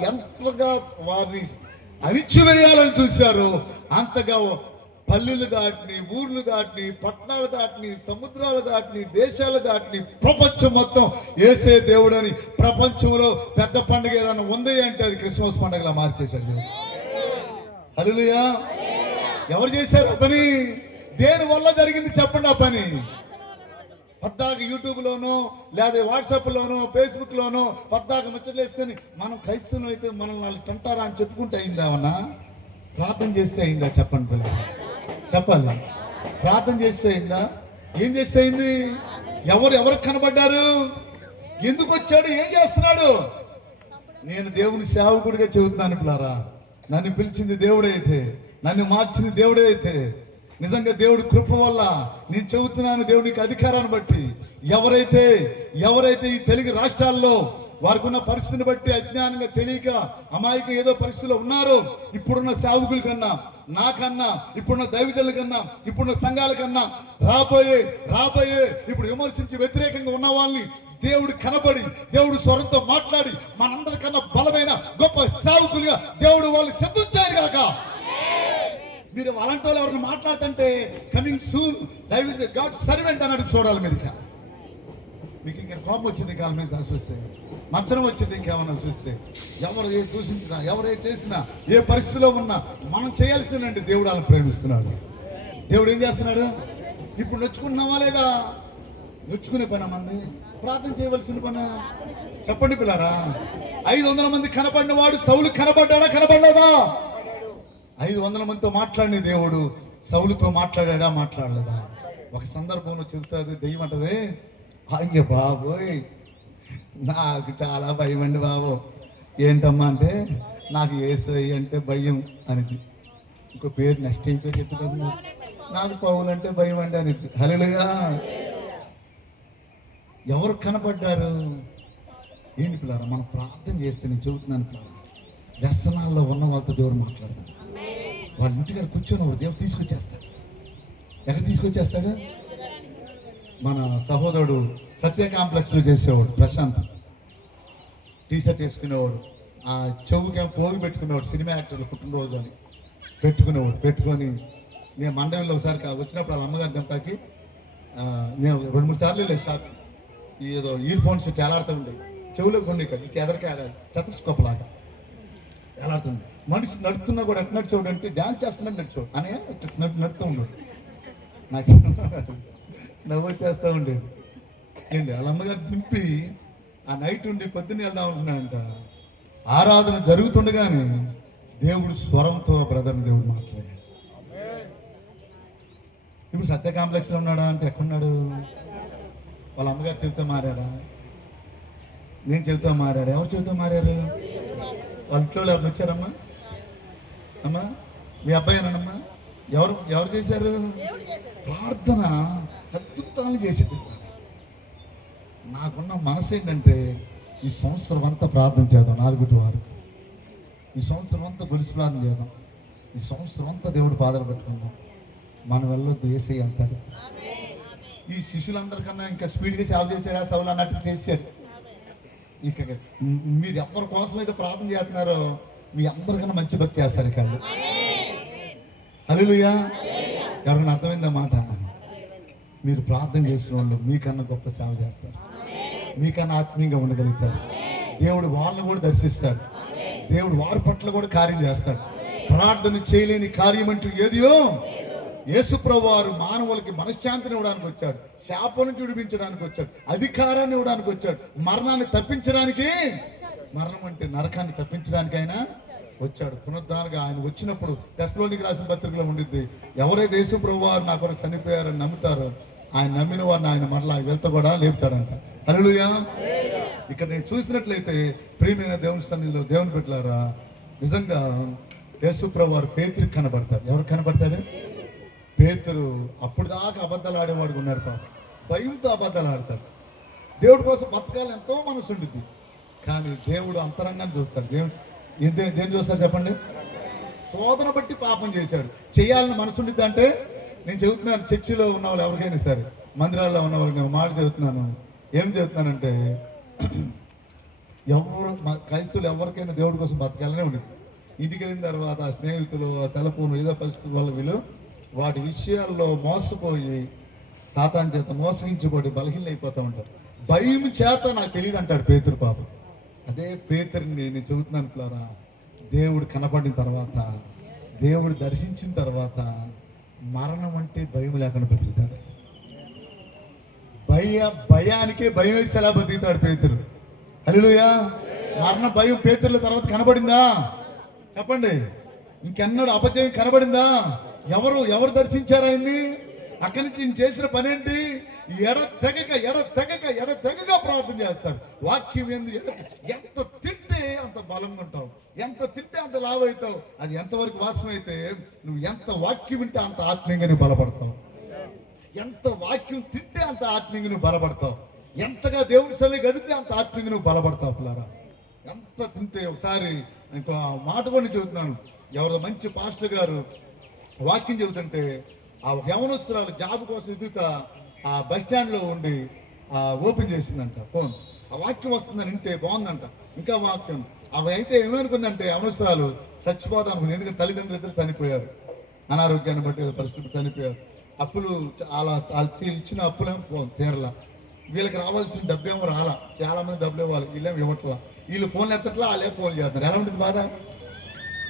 ఎంతగా వారిని అణిచివేయాలని చూశారు. అంతగా పల్లెలు దాటిని, ఊర్లు దాటిని, పట్టణాలు దాటిని, సముద్రాలు దాటిని, దేశాలు దాటిని, ప్రపంచం మొత్తం యేసే దేవుడని ప్రపంచంలో పెద్ద పండుగ ఏదైనా ఉంది అంటే అది క్రిస్మస్ పండుగలా మార్చేశాడు. హల్లెలూయా. ఎవరు చేశారు ఆ పని? దేని వల్ల జరిగింది చెప్పండి ఆ పని? పద్దాక యూట్యూబ్లోనో లేదా వాట్సాప్లోనో ఫేస్బుక్లోనో పద్దాక ముచ్చట్లు వేసుకొని మనం క్రైస్తవులు అయితే మనల్ని వాళ్ళు తంటారా అని చెప్పుకుంటే అయిందా? ఏమన్నా ప్రార్థన చేస్తే అయిందా? చెప్పండి పిల్లలు, చెప్పాలి. ప్రార్థన చేస్తే అయిందా? ఏం చేస్తే అయింది? ఎవరికి కనబడ్డారు? ఎందుకు వచ్చాడు? ఏం చేస్తున్నాడు? నేను దేవుని సేవకుడిగా చెబుతున్నాను పిల్లారా. నన్ను పిలిచింది దేవుడే అయితే, నన్ను మార్చింది దేవుడే అయితే, నిజంగా దేవుడి కృప వల్ల నేను చెబుతున్నాను. దేవునికి అధికారాన్ని బట్టి ఎవరైతే ఈ తెలుగు రాష్ట్రాల్లో వారికి ఉన్న పరిస్థితిని బట్టి అజ్ఞానంగా తెలియక అమాయక ఏదో పరిస్థితిలో ఉన్నారో, ఇప్పుడున్న సేవకుల కన్నా, నాకన్నా, ఇప్పుడున్న దైవజనుల కన్నా, ఇప్పుడున్న సంఘాల కన్నా రాబోయే ఇప్పుడు విమర్శించి వ్యతిరేకంగా ఉన్న వాళ్ళని దేవుడు కనబడి దేవుడు స్వరంతో మాట్లాడి మనందరికన్నా బలమైన గొప్ప సేవకులుగా దేవుడు వాళ్ళు సిద్ధించారు కాక. మీరు అలాంటి వాళ్ళు ఎవరిని మాట్లాడుతుంటే కమింగ్ సూన్ గాడ్ సర్వెంట్ అని అడుగు చూడాలి. మీకు ఇంకా కోపం వచ్చింది కాలం మీద చూస్తే, మచ్చరం వచ్చింది ఇంకేమన్నా చూస్తే, ఎవరు ఏ దూషించినా, ఎవరు ఏ చేసినా, ఏ పరిస్థితిలో ఉన్నా మనం చేయాల్సిందంటే దేవుడు వాళ్ళని ప్రేమిస్తున్నాడు. దేవుడు ఏం చేస్తున్నాడు? ఇప్పుడు నొచ్చుకుంటున్నావా లేదా? నొచ్చుకునే పని మంది ప్రార్థన చేయవలసిన పని. చెప్పండి పిల్లారా. 500 మంది కనపడిన వాడు సౌలు కనపడ్డాడా కనపడలేదా? 500 మందితో మాట్లాడిన దేవుడు సౌలుతో మాట్లాడా మాట్లాడలేదా? ఒక సందర్భంలో చెబుతుంది దెయ్యం అంటది, అయ్య బాబోయ్ నాకు చాలా భయం అండి బాబు. ఏంటమ్మా అంటే నాకు యేసయ్య అంటే భయం అనేది. ఇంకో పేరు నెక్స్ట్ ఏం పేరు చెప్తుంది, నాకు పౌలు అంటే భయం అండి అనేది. హల్లెలూయా. ఎవరు కనపడ్డారు? ఏంటి పిల్లారా? మనం ప్రార్థన చేస్తే, నేను చెబుతున్నాను పిల్లారా, వ్యసనాల్లో ఉన్న వాళ్ళతో దేవుడు మాట్లాడతాడు. వాళ్ళ ఇంటికాడ కూర్చొని వాడు దేవుడు తీసుకొచ్చేస్తాడు. ఎక్కడ తీసుకొచ్చేస్తాడు? మన సహోదరుడు సత్య కాంప్లెక్స్లో చేసేవాడు ప్రశాంత్, టీషర్ట్ వేసుకునేవాడు, ఆ చెవుకి పోగి పెట్టుకునేవాడు, సినిమా యాక్టర్లు పుట్టినరోజు అని పెట్టుకొని నేను మండలంలో ఒకసారి వచ్చినప్పుడు వాళ్ళ అమ్మగారి దంతాకి నేను 2-3 సార్లు వెళ్ళే షాప్, ఏదో ఇయర్ ఫోన్స్ ఎలాడుతూ ఉండే, చెవులో కొన్ని ఇక్కడ ఎదరికే చతస్కోప్ లాగా ఎలాడుతుంది. మనిషి నడుతున్నా కూడా ఎట్లా నడిచేవాడు అంటే డ్యాన్స్ చేస్తున్నా నడిచేవాడు అనే నడుతూ ఉండేవాడు. నాకు నవ్వు చేస్తూ ఉండేది. ఏంటి వాళ్ళ అమ్మగారు దింపి ఆ నైట్ ఉండి పొద్దున్న వెళ్దాం ఉంటున్నాడంట. ఆరాధన జరుగుతుండగానే దేవుడు స్వరంతో బ్రదర్ని దేవుడు మాట్లాడాడు. ఇప్పుడు సత్య కాంప్లెక్స్లో ఉన్నాడా అంటే ఎక్కడున్నాడు? వాళ్ళ అమ్మగారు చెబుతూ మారాడా? నేను చెబుతూ మారాడు? ఎవరు చెబుతూ మారారు? వాళ్ళ ఇంట్లో ఎవరు వచ్చారమ్మా? అమ్మా మీ అబ్బాయినమ్మా? ఎవరు చేశారు? ప్రార్థన అద్భుతాలు చేసేది. నాకున్న మనసు ఏంటంటే ఈ సంవత్సరం అంతా ప్రార్థన చేద్దాం. 4 వారు ఈ సంవత్సరం అంతా గొలుసు ప్రార్థన చేద్దాం. ఈ సంవత్సరం అంతా దేవుడు పాదాలు పెట్టుకుందాం. మన వల్ల దేశం అంటాడు. ఈ శిష్యులందరికన్నా ఇంకా స్పీడ్గా సేవ చేశాడు. సౌలు అన్నట్టు చేశాడు. ఇక మీరు ఎవరి కోసం అయితే ప్రార్థన చేస్తున్నారో మీ అందరికన్నా మంచి భక్తి చేస్తారు ఇక్కడ. హల్లెలూయా. ఎవరికైనా అర్థమైందా మాట? మీరు ప్రార్థన చేసిన వాళ్ళు మీకన్నా గొప్ప సేవ చేస్తారు, మీకన్నా ఆత్మీయంగా ఉండగలుగుతారు. దేవుడు వాళ్ళని కూడా దర్శిస్తాడు, దేవుడు వారి పట్ల కూడా కార్యం చేస్తాడు. ప్రార్థన చేయలేని కార్యం అంటూ ఏదియో యేసుప్రభు వారు మానవులకి మనశ్శాంతిని ఇవ్వడానికి వచ్చాడు, శాపం నుంచి విడిపించడానికి వచ్చాడు, అధికారాన్ని ఇవ్వడానికి వచ్చాడు, మరణాన్ని తప్పించడానికి, మరణం అంటే నరకాన్ని తప్పించడానికి ఆయన వచ్చాడు. పునరుద్ధానంగా ఆయన వచ్చినప్పుడు తెస్సలోనికీయులకు రాసిన పత్రికలో ఉండిద్ది, ఎవరైతే యేసుప్రభు వారు నా కొరకు చనిపోయారని నమ్ముతారో ఆయన నమ్మిన వారిని ఆయన మరలా వెళ్తా కూడా లేపుతాడంట. హల్లెలూయా. ఇక్కడ నేను చూసినట్లయితే ప్రియమైన దేవుని సన్నిధిలో దేవుని బిడ్డలారా, నిజంగా యేసుప్రభు వారు పేతురికి కనబడతారు. ఎవరు కనబడతారు? పేతురు అప్పుడు దాకా అబద్ధాలు ఆడేవాడు ఉన్నారు పాప, భయంతో అబద్ధాలు ఆడతాడు. దేవుడి కోసం బతకాలని ఎంతో మనసు ఉండిద్ది, కానీ దేవుడు అంతరంగాన్ని చూస్తాడు. దేని చూస్తాడు చెప్పండి? శోధన బట్టి పాపం చేశాడు. చేయాలని మనసు ఉండిద్ది అంటే, నేను చెబుతున్నాను చర్చిలో ఉన్న వాళ్ళు ఎవరికైనా సరే, మందిరాల్లో ఉన్న వాళ్ళకి నేను మాట చెబుతున్నాను. ఏం చెబుతున్నానంటే, ఎవరు క్రైస్తవులు ఎవరికైనా దేవుడి కోసం బతకాలనే ఉండేది. ఇంటికి వెళ్ళిన తర్వాత ఆ స్నేహితులు, ఆ సెలఫోన్, ఏదో పరిస్థితుల వల్ల వీళ్ళు వాటి విషయాల్లో మోసపోయి సాతాను చేత మోసగించబడి బలహీనలు అయిపోతూ ఉంటారు. భయం చేత నాకు తెలియదు అంటాడు పేతురు పాపం. అదే పేతురుని నేను చెబుతున్నాను ప్లారా, దేవుడు కనపడిన తర్వాత, దేవుడు దర్శించిన తర్వాత మరణం అంటే భయం లేకుండా బతుకుతాడు. భయానికే భయం వేసి ఎలా బతుకుతాడు పేతురు. హల్లెలూయా. మరణ భయం పేతురుల తర్వాత కనబడిందా చెప్పండి? ఇంకెన్నడూ అపజయం కనబడిందా? ఎవరు దర్శించారు ఆయన్ని? అక్కడి నుంచి ఈయన చేసిన పని ఏంటి? ఎడతెగక ప్రార్థన చేస్తారు. వాక్యం ఎంత తింటే అంత బలంగా ఉంటావు, ఎంత తింటే అంత లావు అవుతావు. అది ఎంతవరకు వాస్తవం అయితే నువ్వు ఎంత వాక్యం వింటే అంత ఆత్మీయంగా నువ్వు బలపడతావు. ఎంత వాక్యం తింటే అంత ఆత్మీయంగా నువ్వు బలపడతావు. ఎంతగా దేవుడి సన్నిధిలో గడితే అంత ఆత్మీయంగా నువ్వు బలపడతావు పిల్లరా. ఎంత తింటే, ఒకసారి ఇంకో మాట కూడా చెబుతున్నాను. ఎవరో మంచి పాస్టర్ గారు వాక్యం చెబుతుంటే ఆ యవనస్తురాలు జాబ్ కోసం ఎదుగుతా ఆ బస్ స్టాండ్లో ఉండి ఓపెన్ చేసిందంట ఫోన్. ఆ వాక్యం వస్తుందని వింటే బాగుందంట. ఇంకా వాక్యం అవి అయితే ఏమనుకుందంటే యవనస్తురాలు చచ్చిపోదాం అనుకుంది. ఎందుకంటే తల్లిదండ్రులు ఇద్దరు చనిపోయారు, అనారోగ్యాన్ని బట్టి పరిస్థితి చనిపోయారు. అప్పులు అలా ఇచ్చిన అప్పులేమో తీరలా, వీళ్ళకి రావాల్సిన డబ్బేమో రాలా. చాలా మంది డబ్బులు ఇవ్వాలి, వీళ్ళేమో ఇవ్వట్లా. వీళ్ళు ఫోన్లు ఎత్తట్లా, వాళ్ళే ఫోన్లు చేస్తున్నారు. ఎలా ఉంటుంది బాధ?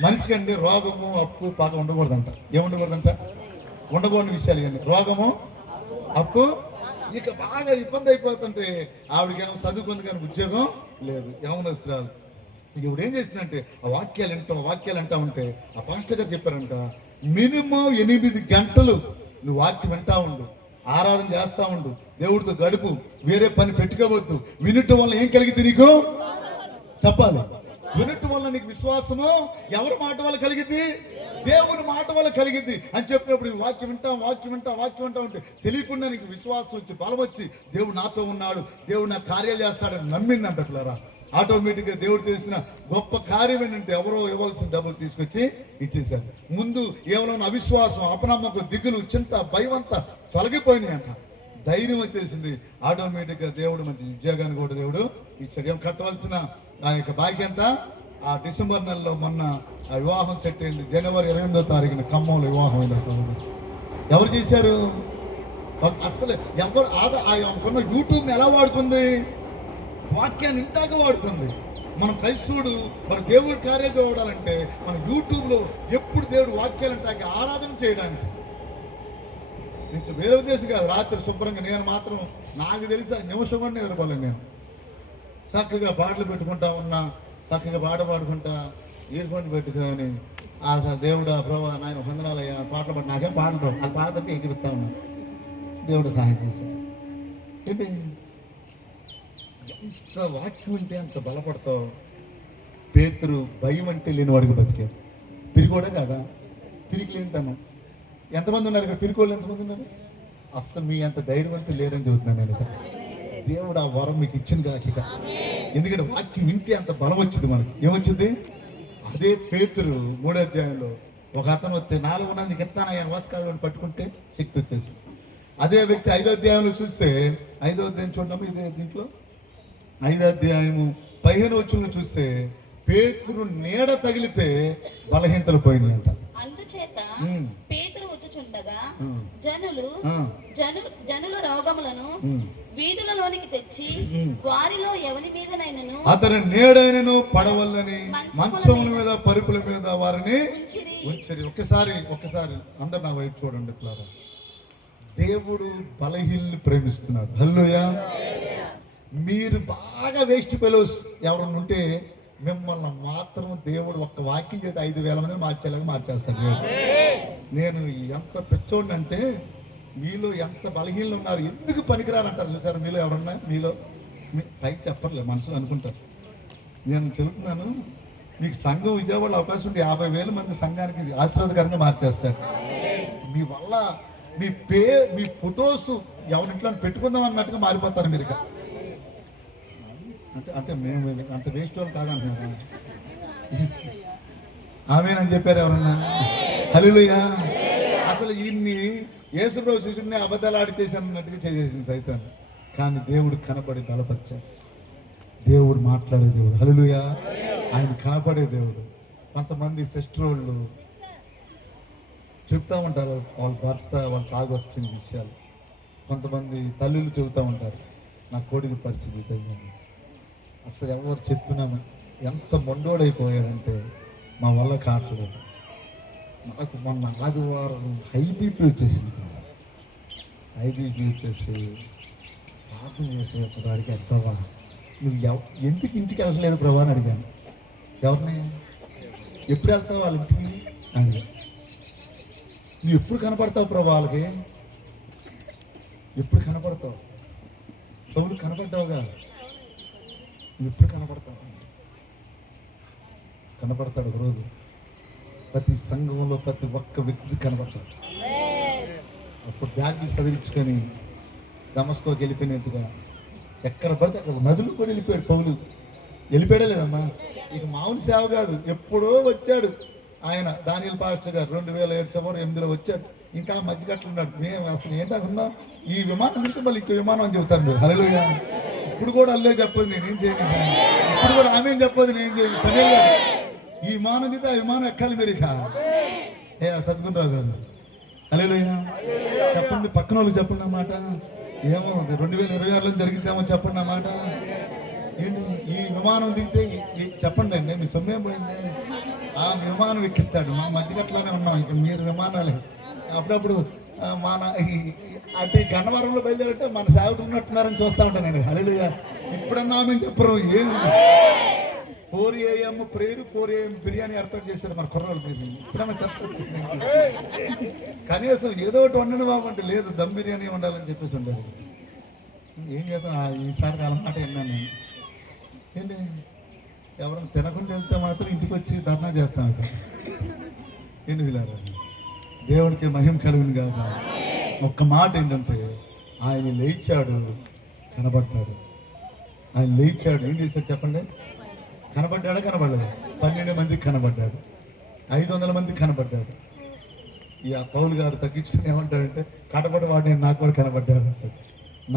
మనిషికి అండి రోగము, అప్పు, పాక ఉండకూడదంట. ఏముండకూడదంట? ఉండకూడని విషయాలు ఇవన్నీ. రోగము, అప్పు. ఇక బాగా ఇబ్బంది అయిపోతుంటే ఆవిడకి ఏమో చదువుకుంది కానీ ఉద్యోగం లేదు, యవనస్తురాలు. ఇప్పుడు ఏం చేసిందంటే ఆ వాక్యాలు అంటా ఉంటే ఆ పాస్టర్ గారు చెప్పారంట, మినిమం 8 గంటలు నువ్వు వాక్యం వింటా ఉండు, ఆరాధన చేస్తా ఉండు, దేవుడితో గడుపు, వేరే పని పెట్టుకోవద్దు. వినటం వల్ల ఏం కలిగింది నీకు చెప్పాలి. వినటం వల్ల నీకు విశ్వాసము ఎవరి మాట వల్ల కలిగింది? దేవుని మాట వల్ల కలిగింది అని చెప్పినప్పుడు వాక్యం వింటా ఉంటే తెలియకుండా నీకు విశ్వాసం వచ్చి, బలం వచ్చి, దేవుడు నాతో ఉన్నాడు, దేవుడు నా కార్యాలు చేస్తాడని నమ్మిందంట పిల్లరా. ఆటోమేటిక్గా దేవుడు చేసిన గొప్ప కార్యం ఏంటంటే ఎవరో ఇవ్వాల్సిన డబ్బులు తీసుకొచ్చి ఇచ్చేసారు. ముందు కేవలం అవిశ్వాసం, అపనమ్మకం, దిగులు, చింత, భయం అంతా తొలగిపోయినాయి అంట. ధైర్యం వచ్చేసింది. ఆటోమేటిక్గా దేవుడు మంచి ఉద్యోగాన్ని కూడా దేవుడు ఇచ్చాడు. కట్టవలసిన ఆ యొక్క బాకీ అంతా ఆ డిసెంబర్ నెలలో మొన్న ఆ వివాహం సెట్ అయింది. జనవరి 28వ తారీఖున ఖమ్మంలో వివాహం అయింది. అసలు ఎవరు చేశారు? అసలు ఎవరు ఆమెకున్న యూట్యూబ్ని ఎలా వాడుకుంది? వాక్యాన్ని ఇంటాగా వాడుకుంది. మనం క్రైస్తవుడు మన దేవుడి కార్యాలు చూడాలంటే మన యూట్యూబ్లో ఎప్పుడు దేవుడు వాక్యాలు అంటాక ఆరాధన చేయడానికి. నేను వేరే ఉద్దేశం కాదు, రాత్రి శుభ్రంగా నేను మాత్రం నాకు తెలిసి నిమిషం కూడా నిద్రపోలేను. నేను చక్కగా పాటలు పెట్టుకుంటా ఉన్నా, చక్కగా పాట పాడుకుంటా, ఇయర్ ఫోన్ పెట్టుకొని ఆ దేవుడు ప్రభా నాయన వందనాలయ్యా పాటలు పాడు, నాకేం పాడరు, అది పాడతంటే ఎగిరిస్తా ఉన్నా. దేవుడు సహాయం చేశాడు. ఏంటి ఎంత వాక్యం అంటే అంత బలపడతావు. పేతురు భయం అంటే లేని వాడికి బతికాడు. పిరికోడే కాదా? పిరికి లేనితనం. ఎంతమంది ఉన్నారు ఇక్కడ? పిరికోళ్ళు ఎంతమంది ఉన్నారు? అస్సలు మీ అంత ధైర్యవంతులు లేరని చెబుతున్నాను నేను. దేవుడు ఆ వరం మీకు ఇచ్చింది కాక, ఎందుకంటే వాక్యం వింటే అంత బలం వచ్చింది మనకి. ఏమొచ్చింది? అదే పేతురు 3వ అధ్యాయంలో ఒక అతను వస్తే 4 నీకు ఎత్తానయ్యా వాస్కాలను పట్టుకుంటే శక్తి వచ్చేసింది. అదే వ్యక్తి 5వ అధ్యాయంలో చూస్తే, 5వ అధ్యాయం చూడడం ఇదే దీంట్లో 5:15 చూస్తే పేతురు నీడ తగిలితే బలహీనతలు పోయినాయి అంట. అందుచేత ఉమ్. పేతురు వచ్చుచుండగా ఉమ్. జనులు రోగములను వీధులలోనికి తెచ్చి వారిలో ఎవరి మీదనైనను అతని నీడైనను పడవలని మంచముల మీద పరుపుల మీద వారిని ఉంచిరి. ఉంచిరి. ఒక్కసారి అందరు నా వైపు చూడండి. ప్లారా, దేవుడు బలహీనని ప్రేమిస్తున్నాడు. హల్లెలూయా. మీరు బాగా వేస్ట్ ఫెలోస్ ఎవరన్నా ఉంటే మిమ్మల్ని మాత్రం దేవుడు ఒక్క వాక్యం చేసి 5,000 మందిని మార్చేలాగా మార్చేస్తాడు. నేను ఎంత పెచ్చోడిని అంటే మీలో ఎంత బలహీనలు ఉన్నారు, ఎందుకు పనికిరారంటారు చూసారు. మీలో ఎవరన్నా పైకి చెప్పర్లే, మనసులో అనుకుంటారు. నేను చెబుతున్నాను, మీకు సంఘం విజయవాడలో అవకాశం ఉంటే 50,000 మంది సంఘానికి ఆశీర్వాదకరంగా మార్చేస్తాడు. మీ వల్ల మీ ఫొటోస్ ఎవరింట్లో పెట్టుకుందాం అన్నట్టుగా మారిపోతారు మీరు. అంటే మేము అంత వేస్ట్ వాళ్ళు కాదంటున్నారా? ఆమేనని చెప్పారు ఎవరన్నా? హల్లెలూయా. అసలు ఈయన్ని యేసుప్రభు శిష్యుడిని అబద్ధాలు ఆడి చేశానన్నట్టుగా చేసేసింది సైతాన్. కానీ దేవుడు కనపడి బలపరిచాడు. దేవుడు మాట్లాడే దేవుడు. హల్లెలూయా. ఆయన కనపడే దేవుడు. కొంతమంది సిస్టర్ వాళ్ళు చెప్తా ఉంటారు వాళ్ళ భర్త వాళ్ళు తాగొచ్చిన విషయాలు. కొంతమంది తల్లులు చెబుతూ ఉంటారు నా కొడుకు పరిస్థితి తగ్గింది. అసలు ఎవరు చెప్పినా ఎంత మొండోడైపోయాడంటే మా వల్ల కావట్లేదు. నాకు మొన్న ఆదివారం హై బీపీ వచ్చేసింది. హై బీపీ వచ్చేసి ప్రార్థన చేసే ఒకదానికి ప్రభా నువ్వు ఎందుకు ఇంటికి వెళ్ళలేదు ప్రభా అని అడిగాను. ఎవరిని? ఎప్పుడు వెళ్తావు వాళ్ళ ఇంటికి అడిగా. నువ్వు ఎప్పుడు కనపడతావు ప్రభా వాళ్ళకి? ఎప్పుడు కనపడతావు? సౌలు కనపడ్డావుగా, నువ్వు ఎప్పుడు కనపడతావు? కనపడతాడు ఒకరోజు. ప్రతి సంఘంలో ప్రతి ఒక్క వ్యక్తి కనపడతాడు. అప్పుడు బ్యాగ్ చదివించుకొని దమస్కోకి వెళ్ళిపోయినట్టుగా ఎక్కడ పడితే అక్కడ నదులు కూడా వెళ్ళిపోయాడు. పౌలు వెళ్ళిపోయాడే లేదమ్మా. ఇక మామూలు సేవ కాదు, ఎప్పుడో వచ్చాడు ఆయన. దానియేలు పాస్టర్ గారు 2007-8 వచ్చాడు. ఇంకా మధ్యగట్లు ఉన్నాడు. మేము అసలు ఏంటనుకున్నాం, ఈ విమానం తిరిగితే మళ్ళీ ఇంకో విమానం అని చెబుతాను మీరు. హల్లెలూయా. ఇప్పుడు కూడా అల్లే చెప్పదు నేనేం చేయను, ఇప్పుడు కూడా ఆమె చెప్పదు నేను చేయను. సమీర్ గారు ఈ విమానం దిగితే ఆ విమానం ఎక్కాలి మీరు. ఇక సద్గుణరావు గారు హల్లెలూయా చెప్పండి. పక్కన వాళ్ళు చెప్పండి అన్నమాట. ఏమో 2026లో జరిగిద్దామో చెప్పండి అన్నమాట. ఏంటి ఈ విమానం దిగితే చెప్పండి అండి మీ సొమ్మేం పోయింది. ఆ విమానం ఎక్కిస్తాడు. మా మధ్యగట్లానే ఉన్నాం. ఇక మీరు విమానాలు అప్పుడప్పుడు మన అంటే గన్నవరంలో బయలుదేరంటే మన సేవకులు ఉన్నట్టున్నారని చూస్తూ ఉంటాను నేను. హల్లెలూయా. ఇప్పుడన్నా ఆమె చెప్పరు. ఏం 4 AM ప్రేయర్, 4 AM బిర్యానీ ఏర్పాటు చేశారు మన కుర్రోళ్ళు. ఇప్పుడన్నా చెప్పలేదు. కనీసం ఏదో ఒకటి వండని బాగుంటే లేదు, దమ్ బిర్యానీ వండాలని చెప్పేసి ఉండాలి. ఏం చేద్దాం, ఈసారి అలమాట విన్నాను నేను. ఏంటి ఎవరైనా తినకుండా వెళ్తే మాత్రం ఇంటికి వచ్చి ధర్నా చేస్తాను. ఏంటి వీళ్ళారా? దేవుడికి మహిమ కలుగును కాక. ఒక్క మాట ఏంటంటే ఆయన లేచాడు, కనబడ్డాడు. ఆయన లేచాడు, ఏం చేశాడు చెప్పండి? కనబడ్డాడా? కనబడలేదు. 12 మందికి కనబడ్డాడు, 500 మందికి కనబడ్డాడు. ఈ పౌలు గారు తగ్గించుకుని ఏమంటాడంటే కనబడి వాడు నాకు కూడా కనబడ్డాడు.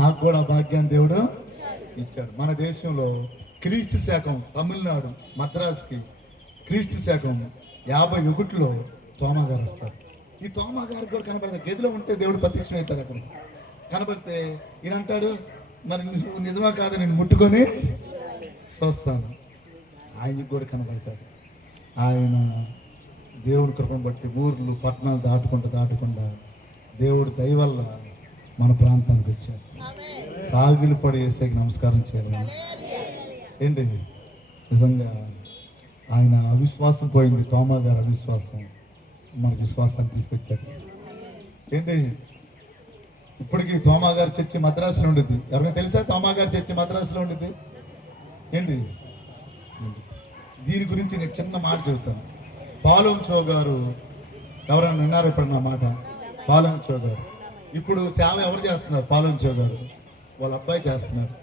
నాకు కూడా భాగ్యాన్ని దేవుడు ఇచ్చాడు. మన దేశంలో క్రీస్తు శాఖం తమిళనాడు మద్రాసుకి క్రీస్తు శాఖం 51లో తోమా గారు వస్తారు. ఈ తోమా గారికి కూడా కనబడతాడు. గదిలో ఉంటే దేవుడు ప్రత్యక్షం అవుతాడు. అక్కడ కనబడితే ఈయన అంటాడు మరి నువ్వు నిజమా కాదు నేను ముట్టుకొని చూస్తాను. ఆయనకి కూడా కనబడతాడు. ఆయన దేవుడి కృపను బట్టి ఊర్లు పట్టణాలు దాటకుండా దేవుడు దయ వల్ల మన ప్రాంతానికి వచ్చాడు. సాగిలు పడి వేసేకి నమస్కారం చేయాలి. ఏంటి నిజంగా ఆయన అవిశ్వాసం పోయింది. తోమా గారి అవిశ్వాసం మనకు విశ్వాసాన్ని తీసుకొచ్చాడు. ఏంటి ఇప్పటికీ తోమా గారి చర్చి మద్రాసులో ఉండిద్ది. ఎవరికైనా తెలుసా తోమా గారి చర్చి మద్రాసులో ఉండిద్ది? ఏంటి దీని గురించి నేను చిన్న మాట చెబుతాను. పాలెంచో గారు ఎవరైనా విన్నారు ఇప్పుడు నా మాట? పాలెంచో గారు ఇప్పుడు సేవ ఎవరు చేస్తున్నారు? పాలెంచో గారు వాళ్ళ అబ్బాయి చేస్తున్నారు,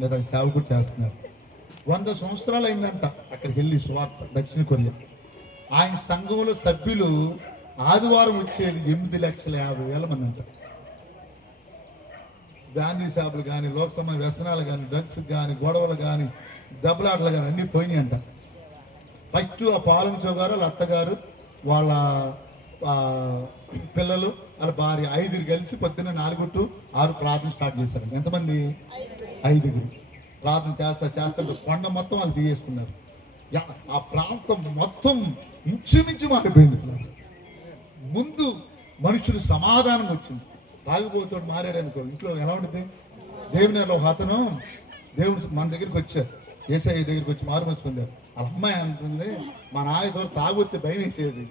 లేదా సేవకుడు చేస్తున్నారు. 100 సంవత్సరాలు అయిందంట అక్కడికి వెళ్ళి సువార్త. దక్షిణ కొరియా. ఆయన సంఘంలో సభ్యులు ఆదివారం వచ్చేది 8,50,000 మంది అంట. బ్రాందీ షాపులు కానీ, లోకసభ వ్యసనాలు కానీ, డ్రగ్స్ కానీ, గొడవలు కానీ, దెబ్బలాటలు కానీ అన్నీ పోయినాయి అంట. ఫస్ట్ ఆ పాలంచో గారు వాళ్ళ అత్తగారు వాళ్ళ పిల్లలు వాళ్ళ భార్య 5 కలిసి పొద్దున్న 4 to 6 ప్రార్థన స్టార్ట్ చేశారు. ఎంతమంది? 5 ప్రార్థన చేస్తారు. కొండ మొత్తం వాళ్ళు తీసేసుకున్నారు. ఆ ప్రాంతం మొత్తం ఇంచుమించు మారిపోయింది. ముందు మనుషులు సమాధానం వచ్చింది. తాగిపోతాడు మారాడు అనుకో, ఇంట్లో ఎలా ఉంటుంది? దేవుని ఒక అతను దేవుడు మన దగ్గరికి వచ్చారు, ఏసఐ దగ్గరికి వచ్చి మారుమనసు పొందారు. వాళ్ళ అమ్మాయి అంటుంది, మా నాయనతో తాగొత్తే భయం వేసేది,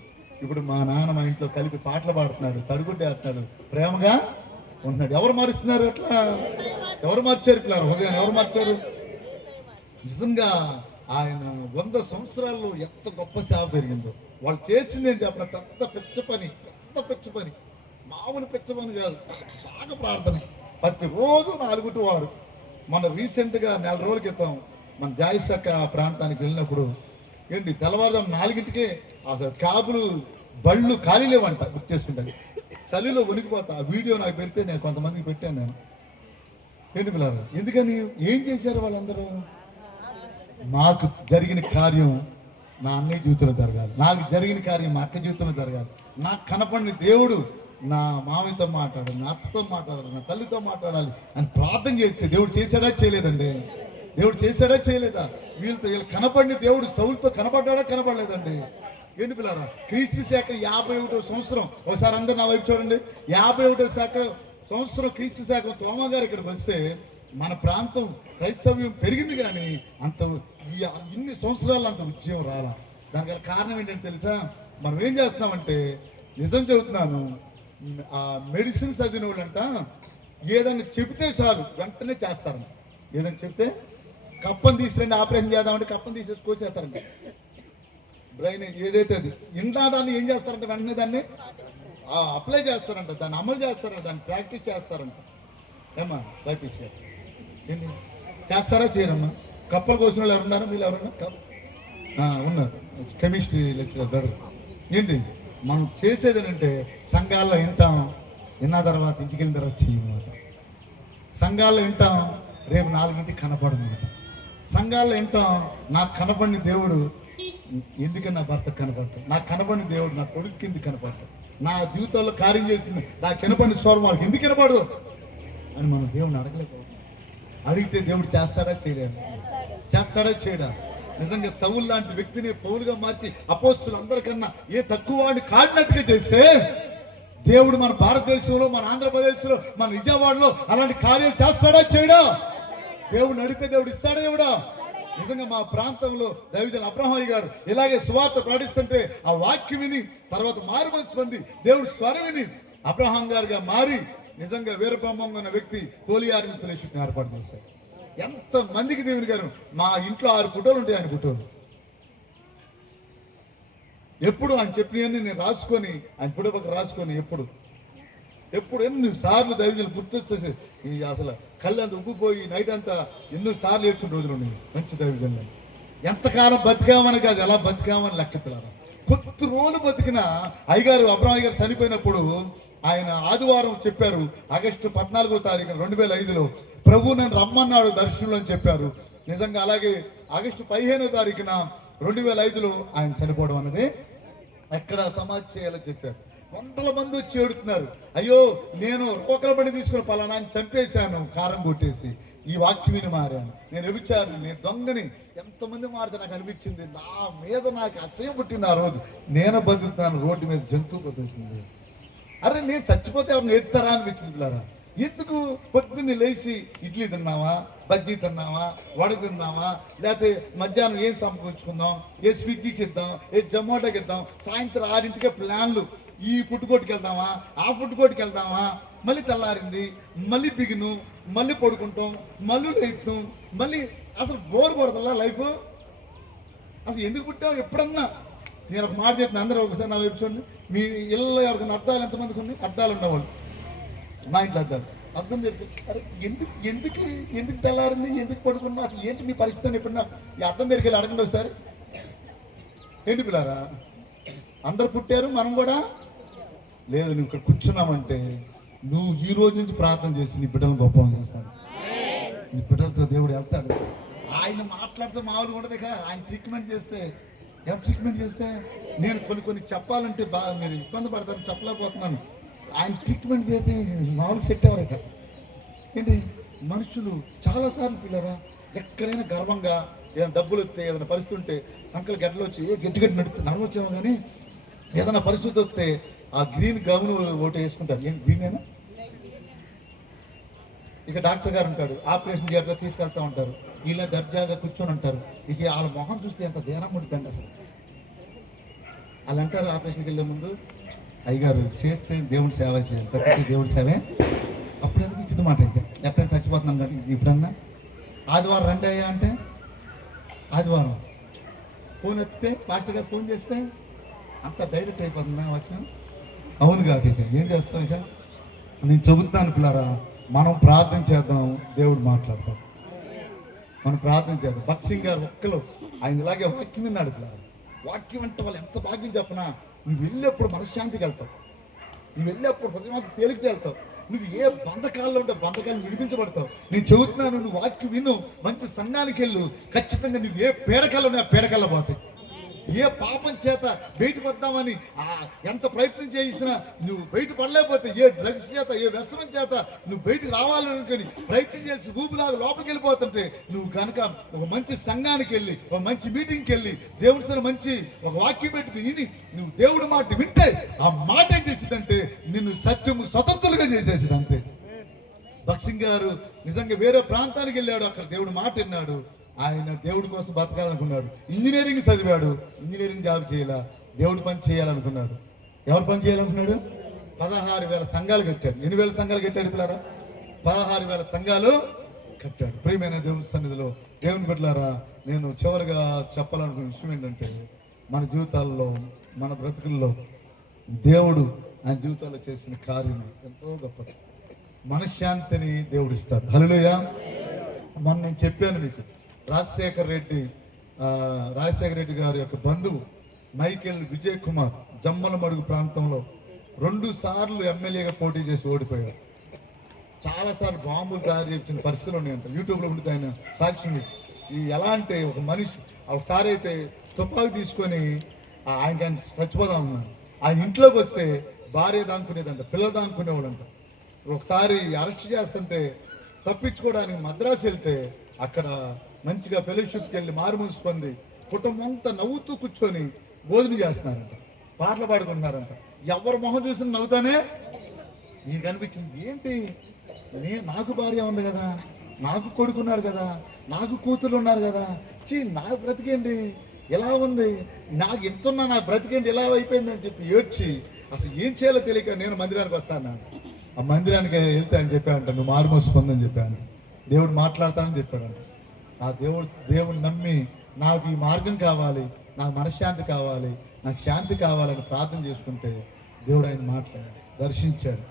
ఇప్పుడు మా నాన్న మా ఇంట్లో కలిపి పాటలు పాడుతున్నాడు, తడుగుడ్డే వేస్తున్నాడు, ప్రేమగా ఉంటున్నాడు. ఎవరు మారుస్తున్నారు అట్లా? ఎవరు మార్చారు పిల్లలు? హృదయాన్ని ఎవరు మార్చారు? నిజంగా ఆయన 100 సంవత్సరాల్లో ఎంత గొప్ప సేవ పెరిగిందో. వాళ్ళు చేసింది నేను చెప్పిన పెద్ద పిచ్చ పని, మామూలు పిచ్చ పని కాదు, బాగా ప్రార్థన. ప్రతిరోజు 4 to 6. మన రీసెంట్గా 4 రోజుల క్రితం మన జాయిసక్క ప్రాంతానికి వెళ్ళినప్పుడు ఏంటి తెల్లవారుజాము 4ంటికే అసలు క్యాబులు బళ్ళు ఖాళీ లేవంట, బుక్ చేసుకుంటాను. చలిలో వణికిపోతా. ఆ వీడియో నాకు పెడితే నేను కొంతమందికి పెట్టాను. నేను ఏంటి పిల్లలు, ఎందుకని ఏం చేశారు వాళ్ళందరూ? నాకు జరిగిన కార్యం నా అన్నయ్య జీవితంలో జరగాలి, నాకు జరిగిన కార్యం మా అక్క జీవితంలో జరగాలి, నాకు కనపడిన దేవుడు నా మామయ్యతో మాట్లాడాలి, నా అత్తతో మాట్లాడాలి, నా తల్లితో మాట్లాడాలి అని ప్రార్థన చేస్తే దేవుడు చేశాడా చేయలేదండి? దేవుడు చేశాడా చేయలేదా? వీళ్ళు కనపడిన దేవుడు సౌలుతో కనపడ్డాడా కనపడలేదండి? ఏంటి పిల్లారా, క్రీస్తు శాఖ 51వ సంవత్సరం, ఒకసారి అందరు నా వైపు చూడండి. 51వ సంవత్సరం క్రీస్తు శాఖ తోమ గారు ఇక్కడికి వస్తే మన ప్రాంతం క్రైస్తవ్యం పెరిగింది, కానీ అంత ఇన్ని సంవత్సరాలు అంత ఉద్యమం రాలా. దానికి కారణం ఏంటంటే తెలుసా? మనం ఏం చేస్తున్నామంటే, నిజం చెబుతున్నాను, ఆ మెడిసిన్స్ చదివిన వాళ్ళంట ఏదైనా చెబితే చాలు వెంటనే చేస్తారంట. ఏదైనా చెప్తే కప్పని తీసుకురండి ఆపరేషన్ చేద్దామంటే కప్పని తీసేసి కోసేస్తారంట. బ్రెయిన్ ఏదైతే అది ఇంటా దాన్ని ఏం చేస్తారంటే వెంటనే దాన్ని అప్లై చేస్తారంట, దాన్ని అమలు చేస్తారంట, దాన్ని ప్రాక్టీస్ చేస్తారంట. ఏమ్మా ప్రాక్టీస్ ఏంటి చేస్తారా చేయరమ్మా? కప్పలు కోసిన వాళ్ళు ఎవరున్నారా? వీళ్ళు ఎవరన్నా ఉన్నారు, కెమిస్ట్రీ లెక్చరర్ బ్రదర్. ఏంటి మనం చేసేది ఏంటంటే సంఘాల్లో వింటాం, విన్న తర్వాత ఇంటికి వెళ్ళిన తర్వాత చేయమాట. సంఘాల్లో వింటాం, రేపు 4ంటికి కనపడమాట. సంఘాల్లో వింటాం, నాకు కనపడిన దేవుడు ఎందుకని నా భర్త కనపడతాడు, నాకు కనపడిన దేవుడు నా కొడుకు కింద కనపడతాడు, నా జీవితంలో కార్యం చేసింది నాకు కనపడిన స్వరం వాళ్ళకి ఎందుకు కనపడదు అని మనం దేవుడిని అడగలేకపోతాం. అడిగితే దేవుడు చేస్తాడా చేయలేడు? చేస్తాడా చేయడా? నిజంగా సౌలు లాంటి వ్యక్తిని పౌలుగా మార్చి అపోస్తులు అందరికన్నా ఏ తక్కువ వాడిని కాడినట్టుగా చేస్తే దేవుడు మన భారతదేశంలో, మన ఆంధ్రప్రదేశ్లో, మన విజయవాడలో అలాంటి కార్యాలు చేస్తాడా చేయడా? దేవుడిని అడిగితే దేవుడు ఇస్తాడా దేవుడా? నిజంగా మా ప్రాంతంలో దైవజనులు అబ్రహాం గారు ఇలాగే సువార్త ప్రకటిస్తుంటే ఆ వాక్యం విని తర్వాత మారుమనసు పొంది దేవుడు స్వరం విని అబ్రహాం గారుగా మారి నిజంగా వీరబ్రహ్మంగా ఉన్న వ్యక్తి హోలీ ఆర్మీ ఫెలోషిప్ ఏర్పాటు చేశారు. ఎంత మందికి దేవుని గారు, మా ఇంట్లో 6 ఫోటోలు ఉంటాయి ఆయన ఫోటోలు. ఎప్పుడు ఆయన చెప్పినవన్నీ నేను రాసుకొని ఆయన ఫోటో పక్కన రాసుకొని ఎప్పుడు ఎన్నిసార్లు దైవజనులు గుర్తొచ్చేసి అసలు కళ్ళు అంత ఉబ్బిపోయి నైట్ అంతా ఎన్నోసార్లు ఏడ్చిన రోజులు ఉన్నాయి. మంచి దైవజనులు ఎంతకాలం బతికామని కాదు, ఎలా బతికామని లెక్క పిల్లలు. కొద్ది రోజులు బతికిన అయ్యగారు అబ్రహాం గారు చనిపోయినప్పుడు ఆయన ఆదివారం చెప్పారు, ఆగస్టు 14వ తారీఖు 2005లో ప్రభు నన్ను రమ్మన్నాడు దర్శనంలో అని చెప్పారు. నిజంగా అలాగే ఆగస్టు 15వ తారీఖున 2005లో ఆయన చనిపోవడం అనేది ఎక్కడ సమాధి చేయాలని చెప్పారు. 100 మంది వచ్చి ఏడుతున్నారు, అయ్యో నేను ఒకరి బండి తీసుకుని పలానా చంపేశాను కారం కొట్టేసి, ఈ వాక్యం విని మారాను, నేను వ్యభిచారిని, నేను దొంగని. ఎంతమంది మారితే నాకు అనిపించింది, నా మీద నాకు అసహ్యం పుట్టింది. ఆ రోజు నేను బతుకుతాను, రోడ్డు మీద జంతువు బతుకుతుంది. అరే నేను చచ్చిపోతే ఎవరిని ఏడుతారా అనిపించింది పిల్లరా. ఎందుకు పొద్దున్నే లేచి ఇడ్లీ తిన్నావా, బజ్జీ తిన్నావా, వడ తిన్నావా, లేకపోతే మధ్యాహ్నం ఏం సమకూర్చుకుందాం, ఏ స్విగ్గీకి ఇద్దాం, ఏ జొమాటోకి ఇద్దాం, సాయంత్రం 6ంటికే ప్లాన్లు, ఈ ఫుడ్ కోర్టుకి వెళ్దామా, ఆ ఫుడ్ కోర్టుకి వెళ్దామా, మళ్ళీ తెల్లారింది, మళ్ళీ బిగిను, మళ్ళీ పడుకుంటాం, మళ్ళీ లేస్తాం, మళ్ళీ అసలు బోర్ కొడతలా లైఫ్. అసలు ఎందుకు పుట్టావు? ఎప్పుడన్నా నేను ఒక మాట చెప్పిన అందరూ ఒకసారి నా వైపు చూడండి. మీ ఇళ్ళలో ఎవరికైనా అద్దాలు ఎంతమందికి ఉన్నాయి? అద్దాలు ఉన్నవాళ్ళు, మా ఇంట్లో అద్దం చెప్తే అరే ఎందుకు తెల్లారింది, ఎందుకు పడుకున్నా, అసలు ఏంటి నీ పరిస్థితి అని ఎప్పుడున్నా ఈ అద్దం దగ్గరికి వెళ్ళి అడగండి ఒకసారి. ఏంటి పిల్లారా, అందరు పుట్టారు మనం కూడా లేదు, నువ్వు ఇక్కడ కూర్చున్నామంటే నువ్వు ఈ రోజు నుంచి ప్రార్థన చేసి నీ బిడ్డలను గొప్పగా చేస్తాడు. నీ బిడ్డలతో దేవుడు వెళ్తాడు. ఆయన మాట్లాడితే మామూలుగా ఉండదు. ఆయన ట్రీట్మెంట్ చేస్తే నేను కొన్ని చెప్పాలంటే బాగా మీరు ఇబ్బంది పడతాను, చెప్పలేకపోతున్నాను. ఆయన ట్రీట్మెంట్ చేస్తే మామూలు సెట్ అవ్వరు ఇక. ఏంటి మనుషులు చాలాసార్లు పిల్లరా ఎక్కడైనా గర్వంగా ఏదైనా డబ్బులు వస్తే, ఏదైనా పరిస్థితి ఉంటే సంకలు గడ్డలు వచ్చి గట్టి నడవచ్చాము. కానీ ఏదైనా పరిస్థితి వస్తే ఆ గ్రీన్ గౌన్ ఓటు వేసుకుంటారు. ఏం గ్రీనేనా? ఇక డాక్టర్ గారు ఉంటాడు, ఆపరేషన్ థియేటర్లో తీసుకెళ్తా ఉంటారు. వీళ్ళ దర్జాగా కూర్చొని ఉంటారు. ఇక వాళ్ళ మొహం చూస్తే ఎంత ధ్యానం ఉంటుందండి అసలు. వాళ్ళు అంటారు ఆపరేషన్కి వెళ్ళే ముందు, అయ్యగారు చేస్తే దేవుడి సేవ చేయాలి, ప్రతి దేవుడి సేవే. అప్పుడు అనిపించింది మాట. ఇంకా ఎప్పుడైనా చచ్చిపోతున్నాను కానీ ఇప్పుడన్నా ఆదివారం రండి అయ్యా అంటే ఆదివారం ఫోన్ ఎత్తితే పాస్టర్ గారు ఫోన్ చేస్తే అంత డైరెక్ట్ అయిపోతుందా వాక్యం? అవును కాక ఇక ఏం చేస్తాం? ఇక నేను చెబుతున్నాను పిల్లరా, మనం ప్రార్థన చేద్దాం, దేవుడు మాట్లాడతాం. మనం ప్రార్థన చేద్దాం. భక్సింగ్ గారు ఒక్కరు ఆయన ఇలాగే వాక్యం విన్నాడు పిల్లరా. వాక్యం అంటే వాళ్ళు ఎంత భాగ్యం చెప్పనా. నువ్వు వెళ్ళేప్పుడు మనశ్శాంతికి వెళ్తావు, నువ్వు వెళ్ళేప్పుడు హృదయానికి తేలికి తేలుతావు. నువ్వు ఏ బంధకాల్లో ఉంటే బంధకాలు విడిపించబడతావు. నేను చెబుతున్నాను, నువ్వు వాక్యం విను, మంచి సంఘానికి వెళ్ళు. ఖచ్చితంగా నువ్వు ఏ పేడకల్లో ఉన్నాయో ఆ పేడకల్లో పోతాయి. ఏ పాపం చేత బయటపడదామని ఎంత ప్రయత్నం చేసినా నువ్వు బయట పడలేకపోతే, ఏ డ్రగ్స్ చేత, ఏ వ్యసనం చేత నువ్వు బయటకు రావాలనుకొని ప్రయత్నం చేసి ఊపిలాగా లోపలికి వెళ్ళిపోతుంటే, నువ్వు కనుక ఒక మంచి సంఘానికి వెళ్ళి, ఒక మంచి మీటింగ్కి వెళ్ళి, దేవుడితో మంచి ఒక వాక్యం పెట్టుకుని విని నువ్వు దేవుడి మాట వింటే, ఆ మాట ఏం చేసిందంటే నిన్ను సత్యము స్వతంత్రులుగా చేసేసింది. అంతే. భక్సింగ్ గారు నిజంగా వేరే ప్రాంతానికి వెళ్ళాడు, అక్కడ దేవుడు మాట విన్నాడు. ఆయన దేవుడి కోసం బతకాలనుకున్నాడు. ఇంజనీరింగ్ చదివాడు, ఇంజనీరింగ్ జాబ్ చేయాల, దేవుడి పని చేయాలనుకున్నాడు. ఎవరు పని చేయాలనుకున్నాడు? 16,000 సంఘాలు కట్టాడు. 8,000 సంఘాలు కట్టాడు పిల్లారా, 16,000 సంఘాలు కట్టాడు. ప్రియమైన దేవుని సన్నిధిలో దేవుని బిడ్డలారా, నేను చివరిగా చెప్పాలనుకున్న విషయం ఏంటంటే, మన జీవితాల్లో, మన బ్రతుకుల్లో దేవుడు ఆయన జీవితాల్లో చేసిన కార్యం ఎంతో గొప్పది. మనశ్శాంతిని దేవుడు ఇస్తాడు. హల్లెలూయా. మొన్న నేను చెప్పాను మీకు, రాజశేఖర రెడ్డి గారి యొక్క బంధువు మైకేల్ విజయ్ కుమార్ జమ్మలమడుగు ప్రాంతంలో 2 సార్లు ఎమ్మెల్యేగా పోటీ చేసి ఓడిపోయాడు. చాలాసార్లు బాంబులు తయారు చేసిన పరిస్థితులు ఉన్నాయంట. యూట్యూబ్లో ఉంటుంది ఆయన సాక్ష్యం. ఈ ఎలా అంటే ఒక మనిషి ఒకసారి అయితే తుపాకు తీసుకొని ఆయన చచ్చిపోదాం ఉన్నాడు. ఆయన ఇంట్లోకి వస్తే భార్య దాంకునేదంట, పిల్లలు దాంకునేవాడంట. ఒకసారి అరెస్ట్ చేస్తుంటే తప్పించుకోవడానికి మద్రాసు వెళ్తే అక్కడ మంచిగా ఫెలోషిప్కి వెళ్ళి మారుమనసు పొంది కుటుంబం అంతా నవ్వుతూ కూర్చొని భోజనం చేస్తున్నారంట, పాటలు పాడుకుంటున్నారంట. ఎవరు మొహం చూసిన నవ్వుతానే నీకు అనిపించింది, ఏంటి నాకు భార్య ఉంది కదా, నాకు కొడుకున్నాడు కదా, నాకు కూతురు ఉన్నారు కదా, నాకు బ్రతికేంటి ఎలా ఉంది, నాకు ఎంతున్నా నా బ్రతికేంటి ఎలా అయిపోయింది అని చెప్పి ఏడ్చి అసలు ఏం చేయాలో తెలియక నేను మందిరానికి వస్తాను. ఆ మందిరానికి వెళ్తే అని చెప్పాడంట, నువ్వు మారుమనసు పొందని చెప్పాను. దేవుడు మాట్లాడతానని చెప్పాడంట. ఆ దేవుడు నమ్మి నాకు ఈ మార్గం కావాలి, నాకు మనశ్శాంతి కావాలి, నాకు శాంతి కావాలని ప్రార్థన చేసుకుంటే దేవుడు ఆయన మాట్లాడాడు, దర్శించాడు.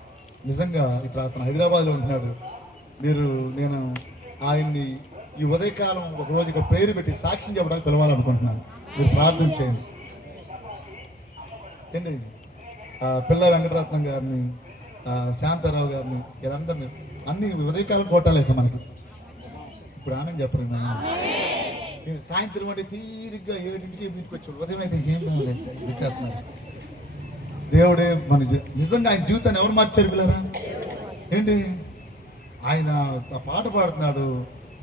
నిజంగా ఈ ప్రార్థన హైదరాబాద్లో ఉంటున్నాడు. నేను ఆయన్ని ఈ ఉదయకాలం ఒక రోజు ఇక్కడ ప్రేరు పెట్టి సాక్ష్యం చెప్పడానికి పిలవాలనుకుంటున్నాను. మీరు ప్రార్థన చేయండి. ఏంటి పిల్ల వెంకటరత్నం గారిని, శాంతారావు గారిని, వీళ్ళందరినీ అన్ని ఉదయకాలం కోటాలేక మనకి. ఇప్పుడు ఆనందం చెప్పరు, సాయంత్రం అంటే తీరిగ్గా 7ంటికి ఇంటికి వచ్చాడు. ఉదయం అయితే ఏం వచ్చేస్తున్నారు. దేవుడే మన నిజంగా ఆయన జీవితాన్ని ఎవరు మార్చారు పిల్లరా? ఏంటి ఆయన ఆ పాట పాడుతున్నాడు,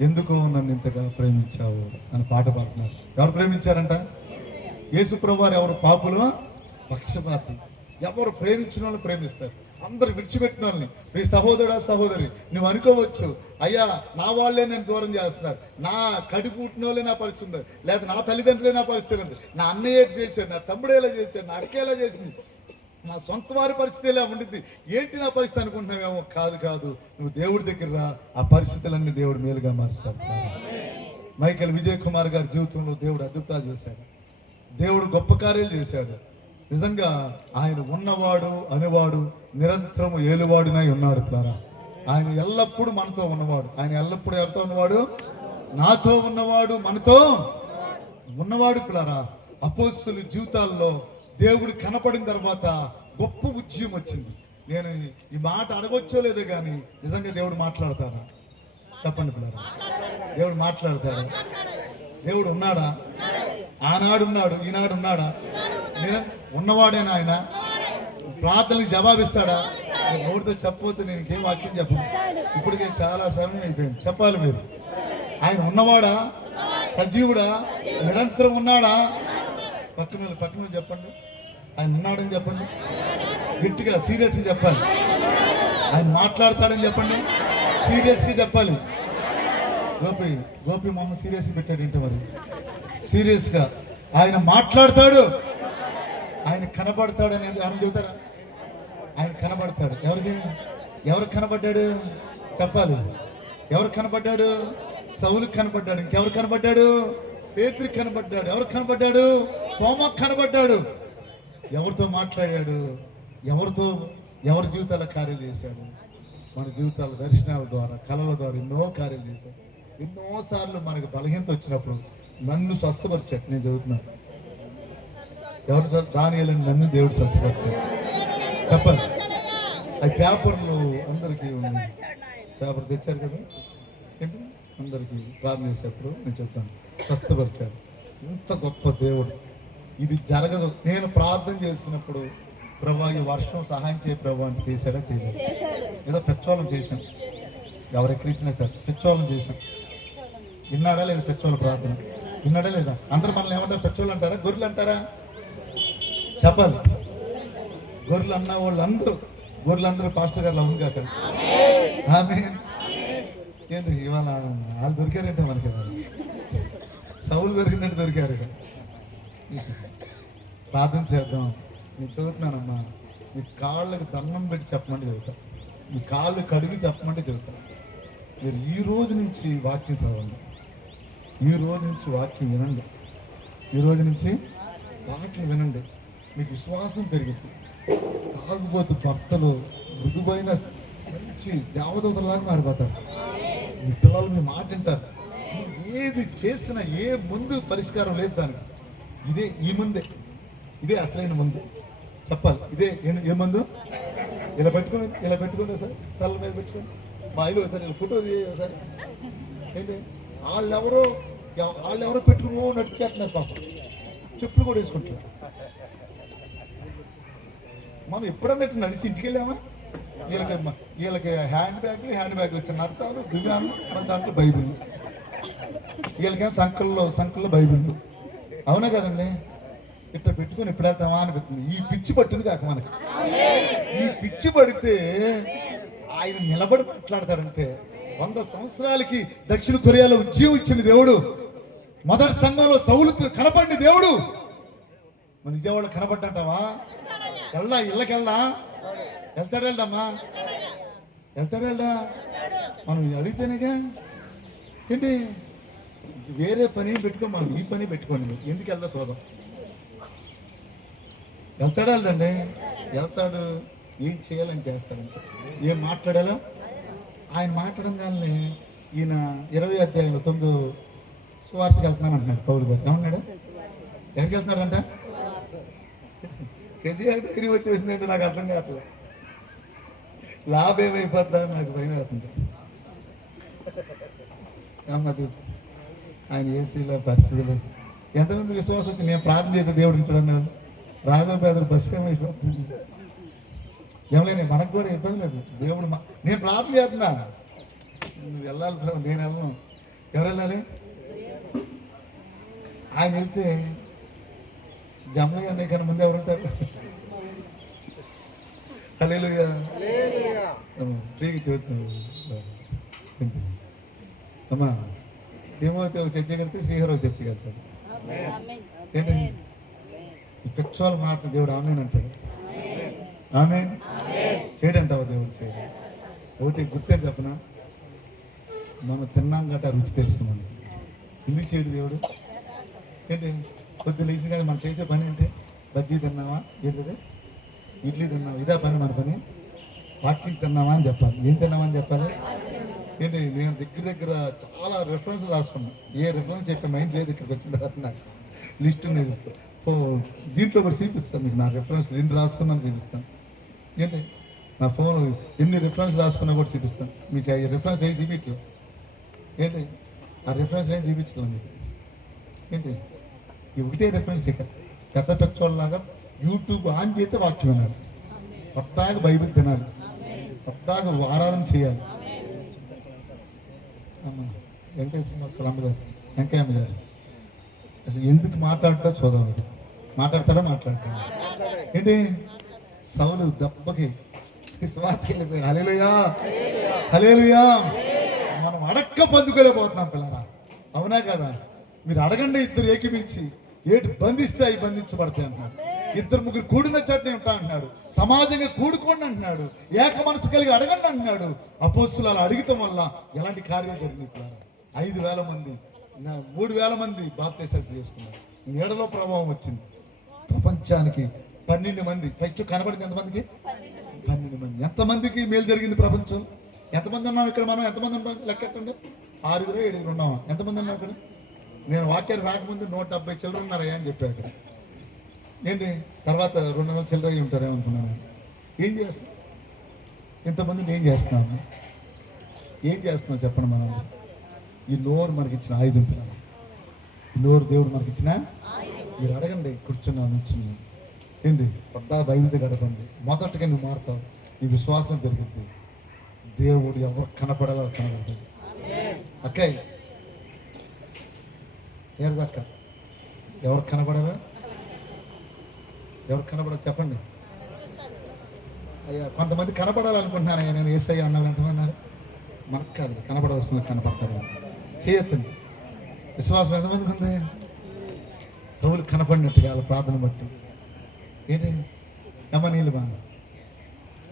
ఎందుకో నన్ను ఇంతగా ప్రేమించావు అని పాట పాడుతున్నాడు. ఎవరు ప్రేమించారంట? యేసు ప్రభువారు. ఎవరు? పాపులు, పక్షపాతి. ఎవరు ప్రేమించిన వాళ్ళు ప్రేమిస్తారు. అందరు విడిచిపెట్టిన వాళ్ళని, నీ సహోదరుడా సహోదరి నువ్వు అనుకోవచ్చు, అయ్యా నా వాళ్ళే నేను దూరం చేస్తున్నారు, నా కడుపు పుట్టిన వాళ్ళే నా పరిస్థితి ఉంది, లేదా నా తల్లిదండ్రులే నా పరిస్థితి ఉంది, నా అన్నయ్య చేశాడు, నా తమ్ముడు ఎలా చేశాడు, నా అక్క ఎలా చేసింది, నా సొంత వారి పరిస్థితి ఎలా ఉండింది, ఏంటి నా పరిస్థితి అనుకుంటున్నావేమో. కాదు, నువ్వు దేవుడి దగ్గర రా, ఆ పరిస్థితులన్నీ దేవుడు మేలుగా మారుస్తాడు. మైకేల్ విజయ్ కుమార్ గారి జీవితంలో దేవుడు అద్భుతాలు చేశాడు, దేవుడు గొప్ప కార్యాలు చేశాడు. నిజంగా ఆయన ఉన్నవాడు అనేవాడు, నిరంతరము ఏలువాడునై ఉన్నాడు పిల్లరా. ఆయన ఎల్లప్పుడూ మనతో ఉన్నవాడు. ఆయన ఎల్లప్పుడూ ఎవరితో ఉన్నవాడు? నాతో ఉన్నవాడు, మనతో ఉన్నవాడు పిల్లరా. అపోస్తలుల జీవితాల్లో దేవుడు కనపడిన తర్వాత గొప్ప ఉద్యమం వచ్చింది. నేను ఈ మాట అడగొచ్చో లేదో కానీ నిజంగా దేవుడు మాట్లాడతాడా? చెప్పండి పిల్లలు, దేవుడు మాట్లాడతాడా? దేవుడు ఉన్నాడా? ఆనాడు ఉన్నాడు, ఈనాడు ఉన్నాడా? ఉన్నవాడేనా ఆయన? ప్రార్థనలకు జవాబిస్తాడా? నోటితో చెప్పవద్దు, నేను ఇంకేం వాక్యం చెప్పను. ఇప్పటికే చాలా సమయం అయిపోయింది, చెప్పాలి మీరు. ఆయన ఉన్నవాడా? సజీవుడా? నిరంతరం ఉన్నాడా? పక్కన చెప్పండి, ఆయన ఉన్నాడని చెప్పండి. గట్టిగా సీరియస్గా చెప్పాలి. ఆయన మాట్లాడతాడని చెప్పండి, సీరియస్గా చెప్పాలి. గోపి మొహమ్మద్ సీరియస్గా పెట్టాడంటే మరి సీరియస్గా ఆయన మాట్లాడతాడు, ఆయన కనబడతాడు అనేది ఆయన చెబుతారా? ఆయన కనబడతాడు. ఎవరికి కనబడ్డాడు చెప్పాలి. ఎవరు కనబడ్డాడు? సౌలుకి కనబడ్డాడు. ఇంకెవరు కనబడ్డాడు? పేతురికి కనబడ్డాడు. ఎవరికి కనబడ్డాడు? తోమకు కనబడ్డాడు. ఎవరితో మాట్లాడాడు? ఎవరి జీవితాల కార్యాలు చేశాడు? మన జీవితాల దర్శనాల ద్వారా, కళల ద్వారా ఎన్నో కార్యాలు చేశాడు. ఎన్నోసార్లు మనకు బలహీనత వచ్చినప్పుడు నన్ను స్వస్థపరిచాడు. నేను చదువుతున్నాను, ఎవరు దానియేలుని నన్ను దేవుడు స్వస్థపరిచాడు. చెప్పండి. ఆ పేపర్లు అందరికీ ఉంది, పేపర్ తెచ్చారు కదా, ఏంటి అందరికీ ప్రార్థన చేసేప్పుడు నేను చెప్తాను, స్వస్థపరిచాడు. ఇంత గొప్ప దేవుడు. ఇది జరగదు. నేను ప్రార్థన చేసినప్పుడు ప్రభా ఈ వర్షం సహాయం చేయ ప్రభా అని చేశాడా? చేయలేదు. ఏదో పెచ్చోళం చేశాం, ఎవరెక్కడిచ్చినా సరే పెచ్చోళం చేశాం. విన్నాడా లేదా పెచ్చోళ్ళ ప్రార్థన? విన్నాడా లేదా? అందరూ మనల్ని ఏమంటారు? పెచ్చోళ్ళు అంటారా? గొర్రెలు అంటారా? చెప్పాలి. గొర్రెలు అన్న గొర్రెలందరూ పాస్టర్ గారు అవును కాక ఆమె ఏంటి ఇవాళ వాళ్ళు దొరికారంటే మనకి సౌలు దొరికినట్టు దొరికారు. ప్రార్థన చేద్దాం. నేను చదువుతున్నానమ్మా, మీ కాళ్ళకి దండం పెట్టి చెప్పమంటే చెబుతా, మీ కాళ్ళు కడిగి చెప్పమంటే చెబుతా. మీరు ఈ రోజు నుంచి వాక్యం చదవండి, ఈ రోజు నుంచి వాక్యం వినండి, ఈ రోజు నుంచి వాక్యం వినండి. మీకు విశ్వాసం పెరిగింది. తాగుబోతు భర్తలు మృదువైన మంచి దేవదూతలాగా మారిపోతారు. మీ పిల్లలు మీ మాట వింటారు. ఏది చేసినా ఏ ముందు పరిష్కారం లేదు దానికి. ఇదే అసలైన మందు. చెప్పాలి. ఇదే ఏ మందు? ఇలా పెట్టుకోండి సార్, తల మీద పెట్టుకోండి. మా ఇల్లు సార్ ఇలా ఫోటో సార్. ఏంటి వాళ్ళెవరో పెట్టుకుని నడిచేస్తున్నారు పాపం, చెప్పులు కూడా వేసుకుంటున్నారు. మనం ఎప్పుడన్నా నడిచి ఇంటికి వెళ్ళామా? వీళ్ళకి హ్యాండ్ బ్యాగ్లు వచ్చిన అర్థాలు దివ్యాలు, మన దాంట్లో బైబిల్. వీళ్ళకేమో సంకల్లో బైబిల్. అవునా కదండి? ఇట్లా పెట్టుకుని ఎప్పుడు వెళ్తామా అనిపిస్తుంది. ఈ పిచ్చి పట్టింది కాక మనకి. ఈ పిచ్చి పడితే ఆయన నిలబడి మాట్లాడతాడంతే. 100 సంవత్సరాలకి దక్షిణ కొరియాలో ఉద్యోగం ఇచ్చిన దేవుడు, మొదటి సంఘంలో సౌలుకు కనపడిన దేవుడు మన విజయవాడ కనపడ్డంటావా? ఇళ్ళకెళ్ళా వెళ్తాడమ్మా, వెళ్తా మనం అడిగితేనేగా. ఏంటి వేరే పని పెట్టుకో, మనం ఈ పని పెట్టుకోండి. ఎందుకు వెళ్తా చూద్దాం. వెళ్తాడండి, వెళ్తాడు. ఏం చేయాలని చేస్తాడంటే, ఏం మాట్లాడాలో ఆయన మాట్లాడడం కానీ ఈయన 20వ అధ్యాయంలో 9 సువార్తకి వెళ్తున్నాను అంటున్నాడు పౌలు గారు. ఏమన్నాడు? ఎక్కడికి వెళ్తున్నాడంట? కేజీఆర్ దగ్గరికి వచ్చేసిందంటే నాకు అర్థం కాదు. లాభం ఏమైపోద్దా నాకు భయం అవుతుంది. అమ్మది ఆయన ఏసీలో పరిస్థితులు ఎంతమంది విశ్వాసం వచ్చి నేను ప్రార్థన చేస్తే దేవుడు ఇంటాడన్నాడు. రాఘవ పేదలు బస్సు ఏమైపోతుంది. ఏమలేని మనకు కూడా ఇబ్బంది లేదు. దేవుడు నేను ప్రార్థన చేస్తున్నా, నువ్వు వెళ్ళాలి, నేను వెళ్ళను. ఎవరు వెళ్ళాలి? ఆయన వెళ్తే జమ్మయ్య అనే కన్నా ముందు ఎవరు ఉంటారు? హల్లెలూయా. ఫ్రీగా చూస్తున్నాను అమ్మా. తిమోతి ఒక చర్చ కడితే శ్రీహరి ఒక చర్చ కడతాడు. ఏంటి ఈ పిచ్చోళ్ళ మాట దేవుడు ఆమెన్ అంటాడు. ఆమెన్ చేయడంటావా? దేవుడు చేయడు. ఒకటి గుర్తే చెప్పనా, మనం తిన్నాం గట్ట రుచి తెలుస్తున్నాను. ఎందుకు చేయడు దేవుడు? ఏంటి కొద్దిగా లేచి కానీ మనం చేసే పని ఏంటి? బజ్జీ తిన్నావా? ఏంటిది? ఇడ్లీ తిన్నావా? ఇదే పని మన పని. వాకింగ్ తిన్నావా అని చెప్పాలి. ఏం తిన్నావా అని చెప్పాలి. ఏంటి నేను దగ్గర చాలా రెఫరెన్స్ రాసుకున్నాను. ఏ రెఫరెన్స్ చెప్పే మైండ్ లేదు. ఇక్కడికి వచ్చిన తర్వాత నాకు లిస్ట్ ఉంది. దీంట్లో కూడా చూపిస్తాను మీకు. నా రెఫరెన్స్ 2 రాసుకున్నాను, చూపిస్తాను. ఏంటి నా ఫోన్ ఎన్ని రిఫరెన్స్ రాసుకున్నా కూడా చూపిస్తాను మీకు. ఆ రిఫరెన్స్ ఏం చూపించు ఏంటి, ఆ రిఫరెన్స్ ఏం చూపించదు మీకు ఏంటి, ఈ ఒకటే రిఫరెన్స్. ఇక పెద్ద పెచ్చోళ్ళలాగా యూట్యూబ్ ఆన్ చేస్తే వాక్యం వినాలి, కొత్తగా బైబిల్ తినాలి, కొత్తగా ఆరాధన చేయాలి. అమ్మా వెంకటేశ్వర అమ్మగారు, వెంకయ్య అమ్మగారు అసలు ఎందుకు మాట్లాడుతా చూద్దాం. మాట్లాడతాడా ఏంటి, సౌలు దెబ్బకి స్వార్థకి వెళ్ళిపోయాడు. హల్లెలూయా హల్లెలూయా. మనం అడక్క పొందుకోలేకపోతున్నాం పిల్లరా, అవునా కదా? మీరు అడగండి, ఇద్దరు ఏకీమించి ఏటి బంధిస్తే అవి బంధించబడతాయి అంటున్నాడు. ఇద్దరు ముగ్గురు కూడిన చోటనే ఉంటా అంటున్నాడు. సమాజంగా కూడుకోండి అంటున్నాడు. ఏక మనసు కలిగి అడగండి అంటున్నాడు. అపోస్తులు అలా అడిగటం వల్ల ఎలాంటి కార్యాలు జరిగినాయి? 5,000 మంది 3,000 మంది బాప్తీసాలు చేసుకున్నారు. నీడలో ప్రభావం వచ్చింది. ప్రపంచానికి 12 మంది ఫస్ట్ కనబడింది. ఎంతమందికి? 12 మంది. ఎంతమందికి మేలు జరిగింది ప్రపంచం? ఎంతమంది ఉన్నాం ఇక్కడ? మనం ఎంతమంది ఉన్నాం లెక్కెట్టండి. 6 7 ఉన్నాం. ఎంతమంది ఉన్నాం ఇక్కడ? నేను వాక్యాలు రాకముందు 170 చిల్లర ఉన్నారయ్యా అని చెప్పాను ఇక్కడ. ఏంటి తర్వాత 200 చిల్లర ఉంటారేమో అనుకున్నాను. ఏం చేస్తాం? ఇంతమందిని ఏం చేస్తున్నాము? ఏం చేస్తున్నాం చెప్పండి. మనం ఈ నోరు మనకి ఇచ్చిన ఆయుధం పిల్లలు. ఈ నోరు దేవుడు మనకి ఇచ్చిన. మీరు అడగండి, కూర్చున్నా నుంచున్నా ఏంటి పెద్ద బైబిల్తో గడపండి. మొదటగా నువ్వు మారుతావు, నీ విశ్వాసం పెరుగుతుంది. దేవుడు ఎవరు కనపడాలో కనబడుతుంది. అక్క ఏరదక్క ఎవరు కనపడరా? ఎవరు కనపడాలి చెప్పండి. అయ్యా కొంతమంది కనపడాలనుకుంటున్నాను. నేను ఏసై అన్నాను. ఎంతమంది అన్నారు? మనకు కాదు, కనపడవలసిన కనపడతారు. చేయొద్దండి. విశ్వాసం ఎంతమందికి ఉంది? సౌలు కనపడినట్టుగా వాళ్ళ ప్రార్థన బట్టి ఏంటి అమ్మ నీళ్ళు బాగా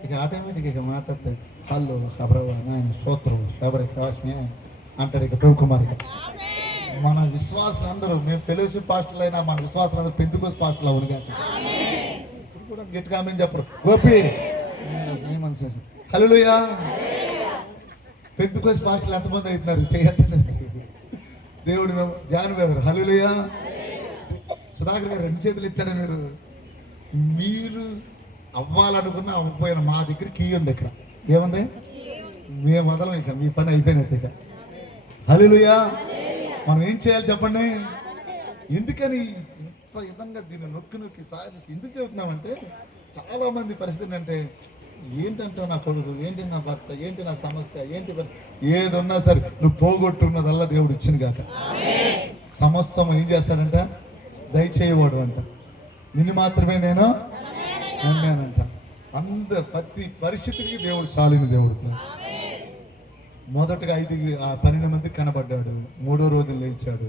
ఇక ఆటోమేటిక్ ఇక మాట్లాడతాడు. హల్లో హబ్రవ నాయన సూత్రం శబరి కాశ్మే అంటాడు. ఇక ప్రభు కుమార్ మన విశ్వాసం అందరూ, మేము ఫెలోషిప్ పాస్టర్లు అయినా మన విశ్వాసం అందరూ పెంతుకోస్ పాస్టర్లు అవును కాక ఇప్పుడు కూడా గట్టిగా మేము చెప్పరు. గోపి హల్లెలూయా. పెంతుకోస్ పాస్టర్లు ఎంతమంది అవుతున్నారు? చేయొద్దండి. దేవుడు జాను గారు హల్లెలూయా. సుధాకర్ గారు 2 చేతులు ఇచ్చారు. మీరు అవ్వాలనుకున్న అవ్వకపోయిన మా దగ్గర కీ ఉంది. ఇక్కడ ఏముంది? మేము వదలం. ఇక మీ పని అయిపోయినట్టు. ఇక హల్లెలూయా. మనం ఏం చేయాలి చెప్పండి? ఎందుకని ఇంత విధంగా దీన్ని నొక్కి నొక్కి సాధించి ఎందుకు చెబుతున్నామంటే, చాలా మంది పరిస్థితి అంటే ఏంటంటే నా కొడుకు, ఏంటి నా భర్త, ఏంటి నా సమస్య, ఏంటి ఏది ఉన్నా సరే నువ్వు పోగొట్టున్నదల్లా దేవుడు ఇచ్చింది కాక సమస్తం ఏం చేస్తాడంట? దయచేయవాడు అంట. నిన్ను మాత్రమే నేను నమ్మానంట. ప్రతి పరిస్థితికి దేవుడు చాలిన దేవుడు. మొదటగా 12 మందికి కనబడ్డాడు. 3వ రోజు లేచాడు,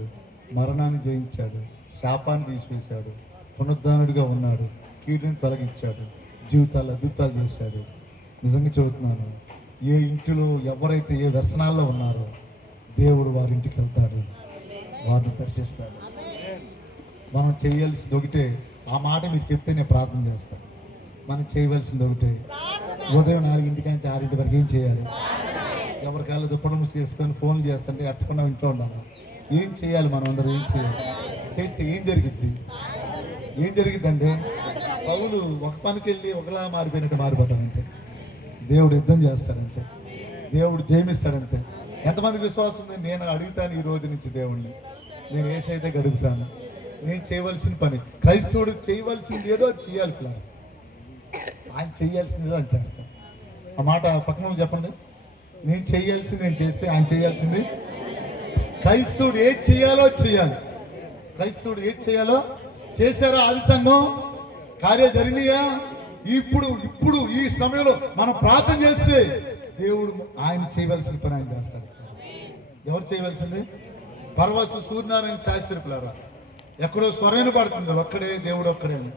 మరణాన్ని జయించాడు, శాపాన్ని తీసివేశాడు, పునరుద్ధానుడిగా ఉన్నాడు, కీడుని తొలగించాడు, జీవితాలు అద్భుతాలు చేశాడు. నిజంగా చెబుతున్నాను, ఏ ఇంటిలో ఎవరైతే ఏ వ్యసనాల్లో ఉన్నారో దేవుడు వారి ఇంటికి వెళ్తాడు, వారిని దర్శిస్తాడు. మనం చేయాల్సింది ఒకటే. ఆ మాట మీరు చెప్తే నేను ప్రార్థన చేస్తాను. మనం చేయవలసింది ఒకటే. ఉదయం 4 నుంచి 6 వరకు ఏం చేయాలి? ఎవరి కాళ్ళు దుప్పడం చేసుకొని ఫోన్లు చేస్తుంటే ఎత్తకుండా ఇంట్లో ఉండాలి. ఏం చేయాలి? మనం అందరూ ఏం చేయాలి? చేస్తే ఏం జరిగిద్ది? ఏం జరిగిద్దంటే పౌలు ఒక పనికి వెళ్ళి ఒకలా మారిపోయినట్టు మారిపోతాడంటే దేవుడు యుద్ధం చేస్తాడంతే, దేవుడు జయమిస్తాడంతే. ఎంతమందికి విశ్వాసం ఉంది? నేను అడుగుతాను ఈ రోజు నుంచి దేవుణ్ణి, నేను ఏసైతే గడుపుతాను. నేను చేయవలసిన పని, క్రైస్తవుడు చేయవలసింది ఏదో అది చేయాలి పిల్లలు. ఆయన చేయాల్సింది ఏదో అని చేస్తాను. ఆ మాట పక్కన చెప్పండి. నేను చేయాల్సింది నేను చేస్తే ఆయన చేయాల్సింది. క్రైస్తవుడు ఏది చేయాలో చేయాలి. క్రైస్తవుడు ఏది చేయాలో చేశారా? ఆది సంఘం కార్యాలు జరిగినాయా? ఇప్పుడు ఈ సమయంలో మనం ప్రార్థన చేస్తే దేవుడు ఆయన చేయవలసిన పని ఆయన చేస్తాడు. ఎవరు చేయవలసింది? పరవస్తు సూర్యనారాయణ శాస్త్రి పిల్లరా ఎక్కడో స్వరైన పడుతుంది, ఒక్కడే దేవుడు ఒక్కడే అని.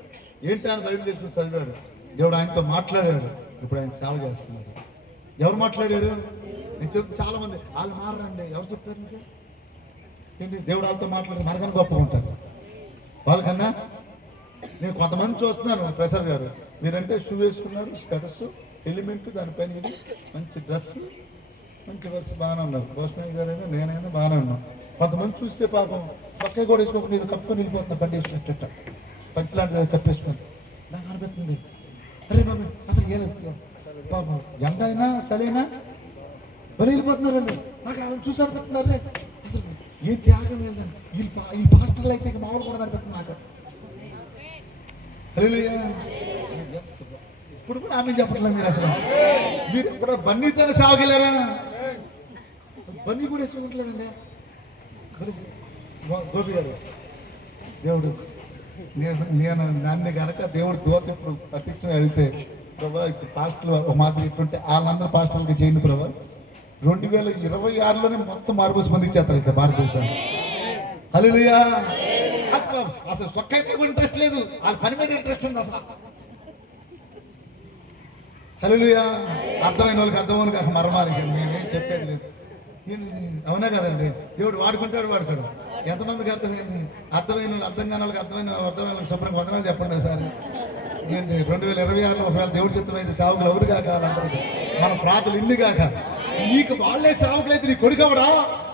ఏంటి ఆయన బైబిల్ తీసుకుని చదివాడు. దేవుడు ఆయనతో మాట్లాడాడు. ఇప్పుడు ఆయన సేవ చేస్తున్నారు. ఎవరు మాట్లాడారు? నేను చెప్తే చాలా మంది వాళ్ళు మారండి. ఎవరు చెప్తారు మీకు? ఏంటి దేవుడు వాళ్ళతో మాట్లాడితే మనకన్నా గొప్పగా ఉంటారు వాళ్ళకన్నా. నేను కొంతమంది చూస్తున్నాను. ప్రసాద్ గారు మీరంటే షూ వేసుకున్నారు, స్టెటస్ ఎలిమెంట్, దానిపైన ఇది మంచి డ్రెస్, మంచి వర్ష బాగానే ఉన్నారు. భోష్మయ్య గారైనా నేనైనా బాగానే ఉన్నాం. కొంతమంది చూస్తే పాపం పక్క కూడా వేసుకోక మీద కప్పుకొని వెళ్ళిపోతున్నా, బండి వేసుకున్నట్ట పంచలాంటి కప్పేసుకుంది. నాకు అనిపిస్తుంది, అరే బాబు అసలు పాపం ఎండ అయినా చలైనా బలి వెళ్ళిపోతున్నారు అండి. నాకు ఆయన చూసి అనిపిస్తున్నారు అసలు ఏ త్యాగం లేదండి. ఈ పాస్టర్లు అయితే ఇక మామూలు కూడా అనిపిస్తుంది నాకు. హల్లెలూయా. ఇప్పుడు కూడా ఆమె చెప్పట్లేదు మీరు. అసలు మీరు ఇప్పుడు బన్నీతోనే సాగలేరా? బన్నీ కూడా వేసుకోవట్లేదండి. గోపి గారు, దేవుడు నేను నన్ను కనుక దేవుడు దోత ఇప్పుడు ప్రత్యక్షంగా అడిగితే, ప్రభా ఇప్పుడు పాస్టర్లు ఒక మాదిరి ఇట్టుంటే వాళ్ళందరూ పాస్టర్లకి చేయండి ప్రభా, 2026లోనే మొత్తం మార్పు స్పందించేస్తారు ఇక్కడ భారతదేశాన్ని. హల్లెలూయా. అసలు సొక్క మీద ఇంట్రెస్ట్ లేదు, వాళ్ళ పని మీద ఇంట్రెస్ట్ ఉంది అసలు. హల్లెలూయా. అర్థమైన వాళ్ళకి అర్థమైన కాదు మరమాలకి మేమేం చెప్పేది లేదు. అవునా కదండి? దేవుడు వాడుకుంటాడు. ఎంతమందికి అర్థమైంది? అర్థమైన వాళ్ళు, అర్థం కాని వాళ్ళకి అర్థమైన శుభ్రంగా వందనాలు చెప్పండి సార్. ఏంటి 2026లో ఒకవేళ దేవుడు చిత్తమైతే సేవకులు ఎవరు కాక వాళ్ళందరికీ మన ప్రార్థనలు ఇల్లు కాక, నీకు వాళ్ళే సేవకులైతే నీ కొడుకు అవడా,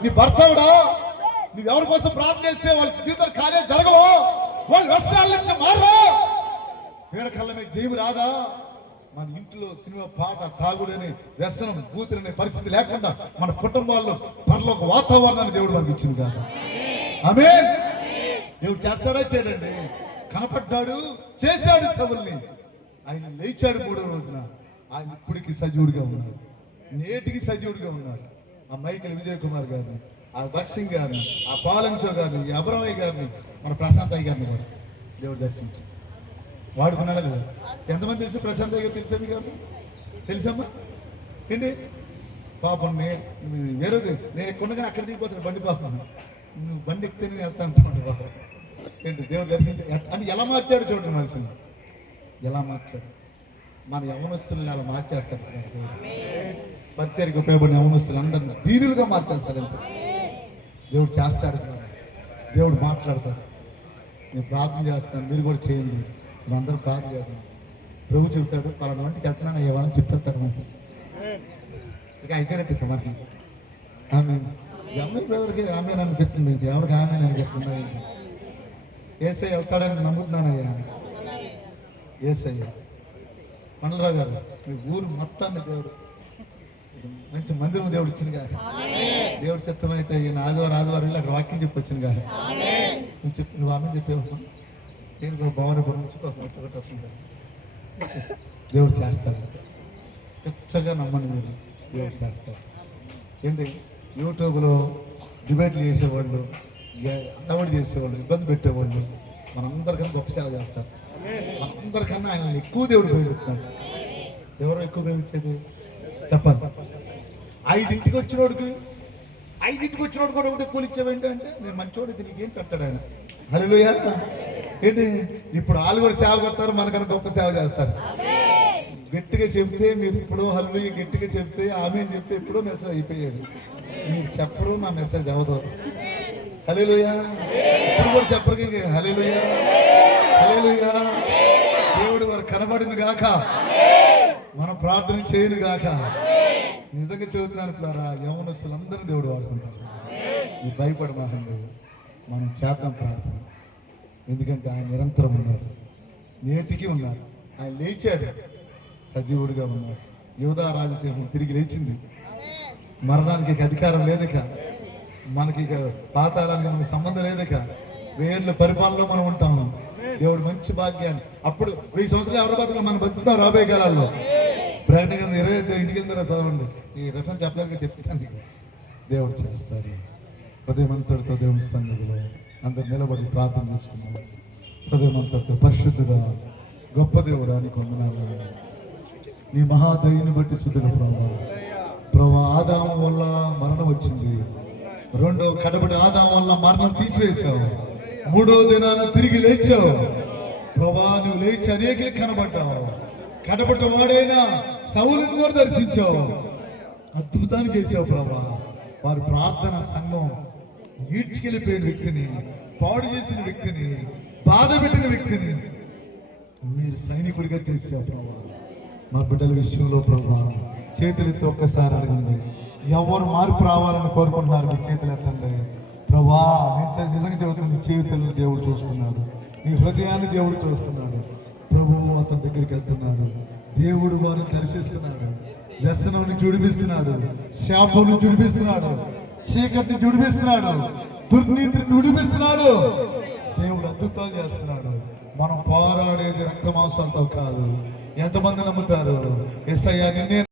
నీ భర్త అవడా, నువ్వు ఎవరి కోసం ప్రార్థన చేస్తే వాళ్ళ జీవితాలు కార్యాలు జరగవు, వాళ్ళు వ్యసనాల నుంచి మారవు, పీడకళ్ళ మీద జైలు రాదా? మన ఇంట్లో సినిమా పాట తాగుడని వ్యసనం కూతురనే పరిస్థితి లేకుండా మన కుటుంబాల్లో పరలోక వాతావరణాన్ని దేవుడు మనకి ఇచ్చింది కాదు. ఆమేన్. దేవుడు చేస్తాడా? చేయడండి. కనపడ్డాడు, చేశాడు సవుల్ని. ఆయన లేచాడు 3వ రోజున. ఆయన ఇప్పటికి సజీవుడిగా ఉన్నాడు, నేటికి సజీవుడిగా ఉన్నాడు. ఆ మైకల్ విజయ్ కుమార్ గారిని, ఆ భక్సింగ్ గారిని, ఆ పాలంచో గారిని, ఈ అబ్రమయ్య గారిని, మన ప్రశాంత్ అయ్య గారిని కూడా దేవుడు దర్శించాడు. వాడుకున్నాడా కదా? ఎంతమంది తెలుసు ప్రశాంత్ అయ్య గారు? తెలుసా మీకు? తెలుసమ్మా? ఏంటి పాపం వేరేది నేను ఎక్కడుండగానే అక్కడ దిగిపోతాను బండి. పాపం నువ్వు బండి ఎక్కితే నేను వెళ్తా అంటున్నాడు పాపం. ఏంటి దేవుడు దర్శించి అని ఎలా మార్చాడు చూడండి మనుషుని, ఎలా మార్చాడు. మన యవనస్తుల్ని అలా మార్చేస్తాడు. పరిచర్యకు ఉపయోగపడిన యవనస్తులు అందరినీ దీనులుగా మార్చేస్తాడు. దేవుడు చేస్తాడు, దేవుడు మాట్లాడతాడు. నేను ప్రార్థన చేస్తాను, మీరు కూడా చేయండి. మనందరం ప్రార్థన చేద్దాం. ప్రభు చెబుతాడు, పలానా వంటికి వెళ్తున్నాను అయ్యేవాళ్ళని చెప్పేస్తాడు మనకి. ఇక అయిపోయినట్టు ఇక మనకి. ఆమె జమ్మి బ్రదర్కి ఆమె అనిపిస్తుంది, ఎవరికి ఆమె అనిపిస్తుంది. ఏసై వెళ్తాడని నమ్ముతున్నానయ్యా. ఏసయ్య పండురావు గారు, మీ ఊరు మొత్తాన్ని దేవుడు మంచి మందిరం దేవుడు ఇచ్చింది కాదు. దేవుడు చిత్తమైతే ఈయన ఆదివారం వెళ్ళి అక్కడ వాక్యం చెప్పి వచ్చింది కాదు. నువ్వు చెప్పి నువ్వు అన్న చెప్పేవమ్మా. నేను కూడా భవనపురం నుంచి వస్తుంది. దేవుడు చేస్తాడు. పిచ్చగా నమ్మని మీరు, దేవుడు చేస్తాడు. ఏంటి యూట్యూబ్లో డిబేట్లు చేసేవాళ్ళు, అన్నవాడు చేసేవాళ్ళు, ఇబ్బంది పెట్టేవాళ్ళు మనందరికన్నా గొప్ప సేవ చేస్తారు. మనందరికన్నా ఆయన ఎక్కువ దేవుడు ప్రేమిస్తున్నాడు. ఎవరో ఎక్కువ ప్రేమించేది చెప్పండి. 5ంటికి వచ్చినోడు కూడా ఒకటి కూలిచ్చావు ఏంటంటే, నేను మంచోడు ఇది నీకేం పెట్టాడు ఆయన. హల్లెలూయా. ఏంటి ఇప్పుడు వాళ్ళు కూడా సేవ కొడతారు, మనకన్నా గొప్ప సేవ చేస్తారు. గట్టిగా చెప్తే మీరు ఇప్పుడు హల్లెలూయా గట్టిగా చెప్తే ఆమె చెప్తే ఎప్పుడో మెసేజ్ అయిపోయేది. మీరు చెప్పరు, నా మెసేజ్ అవదు. హల్లెలూయా. ఇప్పుడు కూడా చెప్పరు. హల్లెలూయా, హల్లెలూయా. దేవుడు వారు కనబడింది గాక, మనం ప్రార్థన చేయను గాక. నిజంగా చెబుతున్నాను పిల్లరా, యవనస్తులందరూ దేవుడు వాడుకుంటారు. ఈ భయపడమాకండి, మనం చేద్దాం ప్రార్థన. ఎందుకంటే ఆయన నిరంతరం ఉన్నాడు, నేటికి ఉన్నాడు. ఆయన లేచాడు, సజీవుడిగా ఉన్నాడు. యోధా రాజశేఖరం తిరిగి లేచింది. మరణానికి అధికారం లేదక, మనకి ఇక పాతాళానికి మనకి సంబంధం లేదక, 1000 పరిపాలనలో మనం ఉంటాము. దేవుడు మంచి భాగ్యాన్ని. అప్పుడు 1000 సంవత్సరాలు ఎవరి బతుకులో మనం బతుకుతాం రాబోయే కాలాల్లో. ప్రకటన 25 ఇంటికి వెళ్తారా చదవండి. ఈ రెఫరెన్స్ చెప్పలేక చెప్తాను. దేవుడు చేస్తారు. హృదయమంతటితో దేవుని సన్నిధిలో అందరు నిలబడి ప్రార్థన చేసుకున్నాం. హృదయమంతటితో పరిశుద్ధుడా గొప్ప దేవుడా నీకు వందనాలు. నీ మహాదయని బట్టి స్తుతులు ప్రభా. ఆదాము వల్ల మరణం వచ్చింది, 2వ కడపటి ఆదాము వల్ల మరణం తీసివేశావు, 3వ దినాన తిరిగి లేచావు ప్రభా. నువ్వు లేచి అనేకులకు కనబడ్డావు. కడపటి వాడైనా సౌలును కూడా దర్శించావు, అద్భుతాన్ని చేసావు ప్రభా. వారి ప్రార్థన సంఘం ఈడ్చుకెళ్ళిపోయిన వ్యక్తిని, పాడు చేసిన వ్యక్తిని, బాధ పెట్టిన వ్యక్తిని మీరు సైనికుడిగా చేసావు ప్రభా. మా బిడ్డల విషయంలో ప్రభా చేతులెత్తి ఒక్కసారి అడగండి. ఎవరు మార్పు రావాలని కోరుకుంటున్నారు మీ చేతులు ఎత్తండి ప్రభా. నేను నిజంగా చెబుతున్నా, నీ చేతులను దేవుడు చూస్తున్నాడు, నీ హృదయాన్ని దేవుడు చూస్తున్నాడు. ప్రభువు అతని దగ్గరికి వెళ్తున్నాడు. దేవుడు వారిని దర్శిస్తున్నాడు, వ్యసనం నుంచి విడిపిస్తున్నాడు, శాపం నుంచి విడిపిస్తున్నాడు, చీకటిని విడిపిస్తున్నాడు, దుర్నీతిని విడిపిస్తున్నాడు. దేవుడు అద్భుతాలు చేస్తున్నాడు. మనం పోరాడేది రక్తమాంసాలతో కాదు. ఎంతమంది నమ్ముతారు? యేసయ్యా నిన్నే